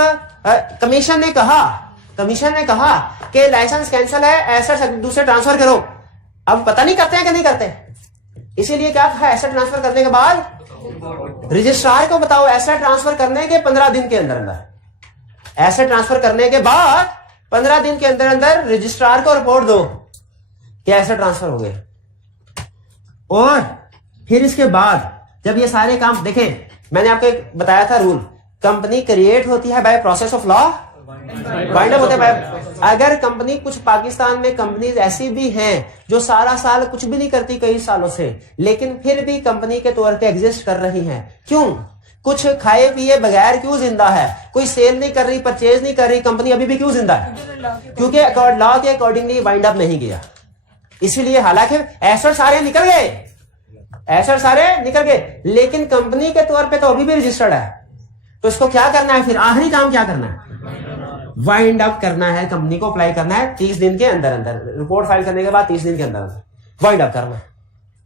कमीशन ने कहा कि लाइसेंस कैंसिल है, एसेट्स दूसरे ट्रांसफर करो, अब पता नहीं करते हैं कि नहीं करते। इसीलिए क्या था, एसेट ट्रांसफर करने के बाद रजिस्ट्रार को बताओ, एसेट ट्रांसफर करने के 15 दिन के अंदर अंदर, एसेट ट्रांसफर करने के बाद 15 दिन के अंदर अंदर रजिस्ट्रार को रिपोर्ट दो कि एसेट ट्रांसफर हो गए। और फिर इसके बाद जब ये सारे काम देखें, मैंने आपको एक बताया था रूल, कंपनी क्रिएट होती है by process of law, wind up होते हैं। अगर कंपनी, कुछ पाकिस्तान में कंपनीज ऐसी भी हैं जो सारा साल कुछ भी नहीं करती कई सालों से, लेकिन फिर भी कंपनी के तौर पे एग्जिस्ट कर रही हैं। क्यों? कुछ खाए पिए बगैर क्यों जिंदा है? कोई सेल नहीं कर रही, परचेज नहीं कर रही, कंपनी अभी भी क्यों जिंदा है? क्योंकि लॉ के अकॉर्डिंगली वाइंड अप नहीं किया। इसीलिए हालांकि एसेट सारे निकल गए, लेकिन कंपनी के तौर पे तो अभी भी रजिस्टर्ड है। तो इसको क्या करना है, फिर आखिरी काम क्या करना है, वाइंड अप करना है, कंपनी को अप्लाई करना है 30 दिन के अंदर अंदर, रिपोर्ट फाइल करने के बाद 30 दिन के अंदर अंदर वाइंड अप करना है।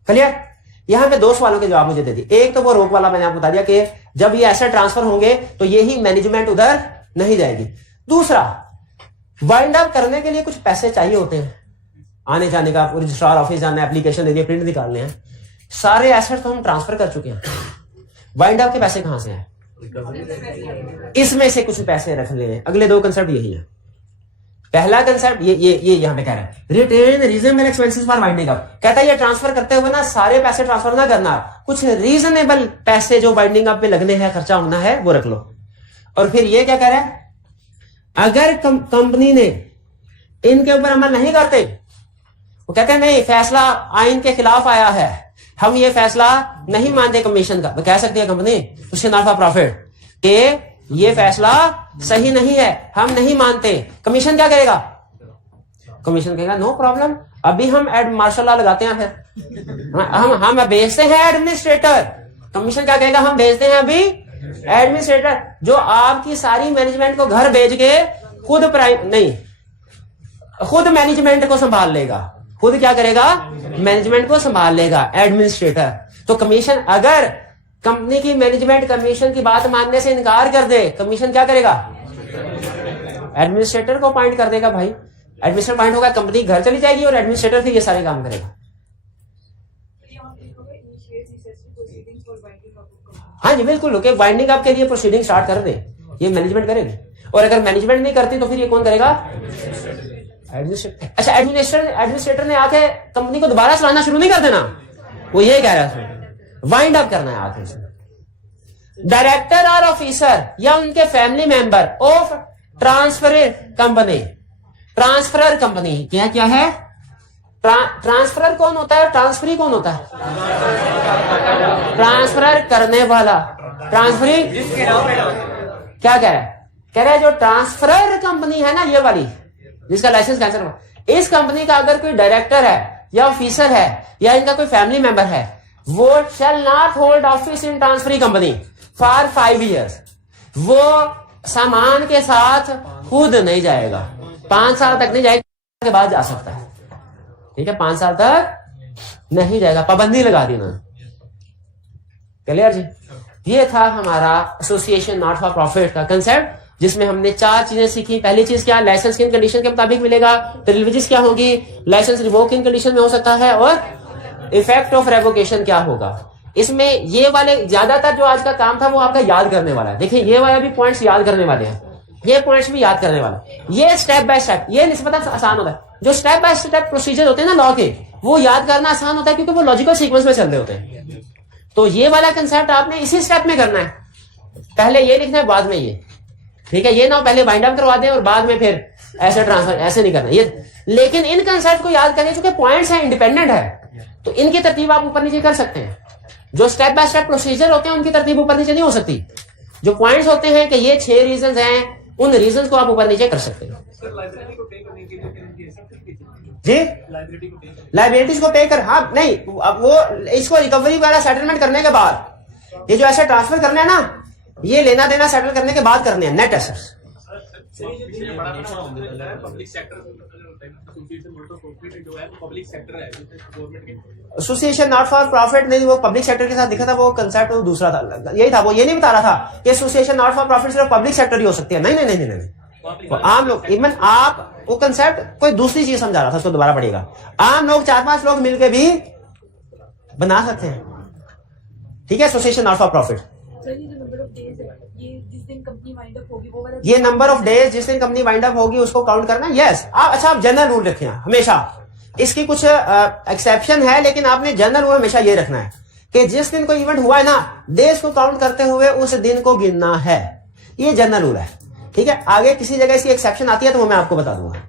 क्लियर? यहां पे 2 सवालों के जवाब मुझे दे दिए। एक तो वो रोक वाला मैंने आपको बता दिया कि जब ये एसेट ट्रांसफर होंगे तो यही मैनेजमेंट उधर नहीं जाएगी। दूसरा, वाइंड अप करने के लिए कुछ पैसे चाहिए होते हैं, आने जाने का, रजिस्ट्रार ऑफिस जाना है, एप्लीकेशन देनी है, प्रिंट निकालने हैं। सारे एसेट तो हम ट्रांसफर कर चुके हैं, वाइंड अप के पैसे कहां से आए? इसमें से कुछ पैसे रख ले। अगले दो कंसेप्ट यही है। पहला कंसेप्ट ये यहां पे कह रहा है retain reasonable expenses for winding up. कहता है ये ट्रांसफर करते हुए ना सारे पैसे ट्रांसफर ना करना, कुछ रीजनेबल पैसे जो वाइंडिंग अप पे लगने हैं, खर्चा होना है, वो रख लो। और फिर ये क्या कह रहा है, अगर कंपनी ने इनके ऊपर अमल नहीं करते, वो कहते हैं नहीं फैसला आइन के खिलाफ आया है, हम ये फैसला नहीं मानते कमीशन का। वो कह सकती है कंपनी उसके नॉट फॉर प्रॉफिट कि ये फैसला सही नहीं है, हम नहीं मानते। कमीशन क्या करेगा? कमीशन कहेगा नो प्रॉब्लम, अभी हम मार्शल लॉ लगाते हैं, फिर हम भेजते हैं एडमिनिस्ट्रेटर। कमीशन क्या कहेगा? हम भेजते हैं अभी एडमिनिस्ट्रेटर, जो आपकी सारी मैनेजमेंट को घर भेज के खुद मैनेजमेंट को संभाल लेगा। खुद क्या करेगा? मैनेजमेंट को संभाल लेगा, एडमिनिस्ट्रेटर। तो कमीशन अगर कंपनी की मैनेजमेंट कमीशन की बात मानने से इनकार कर दे, कमीशन क्या करेगा? एडमिनिस्ट्रेटर को अपॉइंट कर देगा। भाई एडमिनिस्ट्रेटर अपॉइंट होगा, कंपनी घर चली जाएगी और एडमिनिस्ट्रेटर फिर ये सारे काम करेगा। हाँ जी बिल्कुल, ओके, बाइंडिंग अप के लिए प्रोसीडिंग स्टार्ट कर दे, ये मैनेजमेंट करेगी। और अगर मैनेजमेंट नहीं करती तो फिर ये कौन करेगा? एडमिनिस्ट्रेटर। अच्छा, एडमिनिस्ट्रेटर ने आके कंपनी को दोबारा चलाना शुरू नहीं कर देना, वो ये कह रहा है वाइंड अप करना है आके। डायरेक्टर और ऑफिसर या उनके family member of transferor company. Transferor company क्या है? ट्रांसफरर कौन होता है? ट्रांसफरी कौन होता है? ट्रांसफर करने वाला। ट्रांसफरी क्या कह रहा है? कह रहा है जो ट्रांसफरर कंपनी है ना, ये वाली जिसका लाइसेंस कैंसिल हुआ, इस कंपनी का अगर कोई डायरेक्टर है या ऑफिसर है या इनका कोई फैमिली मेंबर है, वो shall not hold office in transferee company for 5 years। वो सामान के साथ खुद नहीं जाएगा, 5 साल तक नहीं जाएगा, के बाद जा सकता है। ठीक है, 5 साल तक नहीं जाएगा, पाबंदी लगा दी उन्होंने। क्लियर जी? ये था हमारा एसोसिएशन नॉट फॉर प्रॉफिट का कंसेप्ट, जिसमें हमने 4 चीजें सीखी। पहली चीज क्या? लाइसेंस किन कंडीशन के मुताबिक मिलेगा, प्रिविलेजेस क्या होगी, लाइसेंस रिवोक किन कंडीशन में हो सकता है, और इफेक्ट ऑफ रेवोकेशन क्या होगा। इसमें ये वाले ज्यादातर जो आज का काम था वो आपका याद करने वाला है। देखिए ये वाले भी पॉइंट्स याद करने वाले हैं, ये पॉइंट्स भी याद करने वाले। ये स्टेप बाय स्टेप, ये निस्बतन आसान होता है। जो स्टेप बाय स्टेप प्रोसीजर होते हैं ना लॉ के, वो याद करना आसान होता है क्योंकि वो लॉजिकल सीक्वेंस में चल रहे होते हैं। तो ये वाला कंसेप्ट आपने इसी स्टेप में करना है, पहले ये लिखना है बाद में ये। ठीक है, ये ना पहले वाइंड अप करवा दें और बाद में फिर ऐसे ट्रांसफर, ऐसे नहीं करना ये। लेकिन इन कंसेप्ट को याद करें, क्योंकि पॉइंट्स हैं, इंडिपेंडेंट है, तो इनकी तरतीब आप ऊपर नीचे कर सकते हैं। जो स्टेप बाय स्टेप प्रोसीजर होते हैं उनकी तरतीब ऊपर नीचे नहीं हो सकती। जो पॉइंट्स होते हैं कि ये 6 रीजंस हैं, उन रीजंस को आप ऊपर नीचे कर सकते हैं। जी लाइबिलिटीज को पे कर, हाँ नहीं, अब वो इसको रिकवरी वाला सेटलमेंट करने के बाद, ये जो ऐसे ट्रांसफर करना है ना, ये लेना देना सेटल करने के बाद करने हैं net assets. Association not for profit नहीं, वो पब्लिक सेक्टर के साथ दिखा था, वो कंसेप्ट वो दूसरा था, यही था। वो ये नहीं बता रहा था कि एसोसिएशन नॉट फॉर प्रॉफिट सिर्फ पब्लिक सेक्टर ही हो सकती है। नहीं नहीं नहीं नहीं, तो आम लोग, इवन आप, वो कंसेप्ट कोई दूसरी चीज समझा रहा था, उसको दोबारा पढ़िएगा। आम लोग 4-5 लोग मिलकर भी बना सकते हैं। ठीक है, एसोसिएशन नॉट फॉर प्रॉफिट। ये नंबर ऑफ डेज जिस दिन कंपनी वाइंड अप होगी उसको काउंट करना। यस, अच्छा आप जनरल रूल रखें हमेशा, इसकी कुछ एक्सेप्शन है, लेकिन आपने जनरल रूल हमेशा ये रखना है कि जिस दिन कोई इवेंट हुआ है ना, डेज को काउंट करते हुए उस दिन को गिनना है। ये जनरल रूल है। ठीक है, आगे किसी जगह इसकी एक्सेप्शन आती है तो वो मैं आपको बता दूंगा।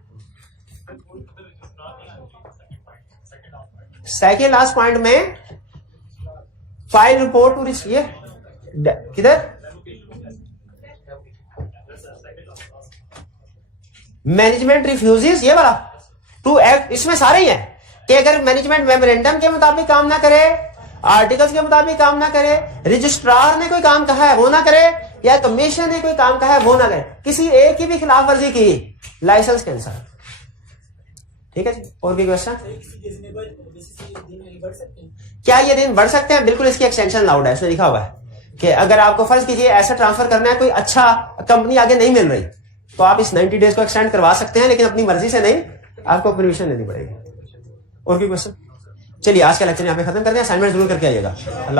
सेकेंड लास्ट पॉइंट में फाइल रिपोर्ट टू रिच, ये किधर मैनेजमेंट रिफ्यूजेस, ये वाला टू एक्ट, इसमें सारे ही है कि अगर मैनेजमेंट मेमोरेंडम के मुताबिक काम ना करे, आर्टिकल्स के मुताबिक काम ना करे, रजिस्ट्रार ने कोई काम कहा है वो ना करे, या कमीशन ने कोई काम कहा है वो ना करे, किसी एक की भी खिलाफ वर्जी की, लाइसेंस कैंसल। ठीक है जी, और भी क्वेश्चन? क्या ये दिन बढ़ सकते हैं? बिल्कुल, इसकी एक्सटेंशन लाउड है, इसमें लिखा हुआ है कि अगर आपको फर्ज कीजिए ऐसा ट्रांसफर करना है, कोई अच्छा कंपनी आगे नहीं मिल रही, तो आप इस 90 डेज को एक्सटेंड करवा सकते हैं, लेकिन अपनी मर्जी से नहीं, आपको परमिशन लेनी पड़ेगी। और भी क्वेश्चन? चलिए आज का लेक्चर यहाँ पे खत्म करते हैं, असाइनमेंट जरूर करके आइएगा। अल्लाह।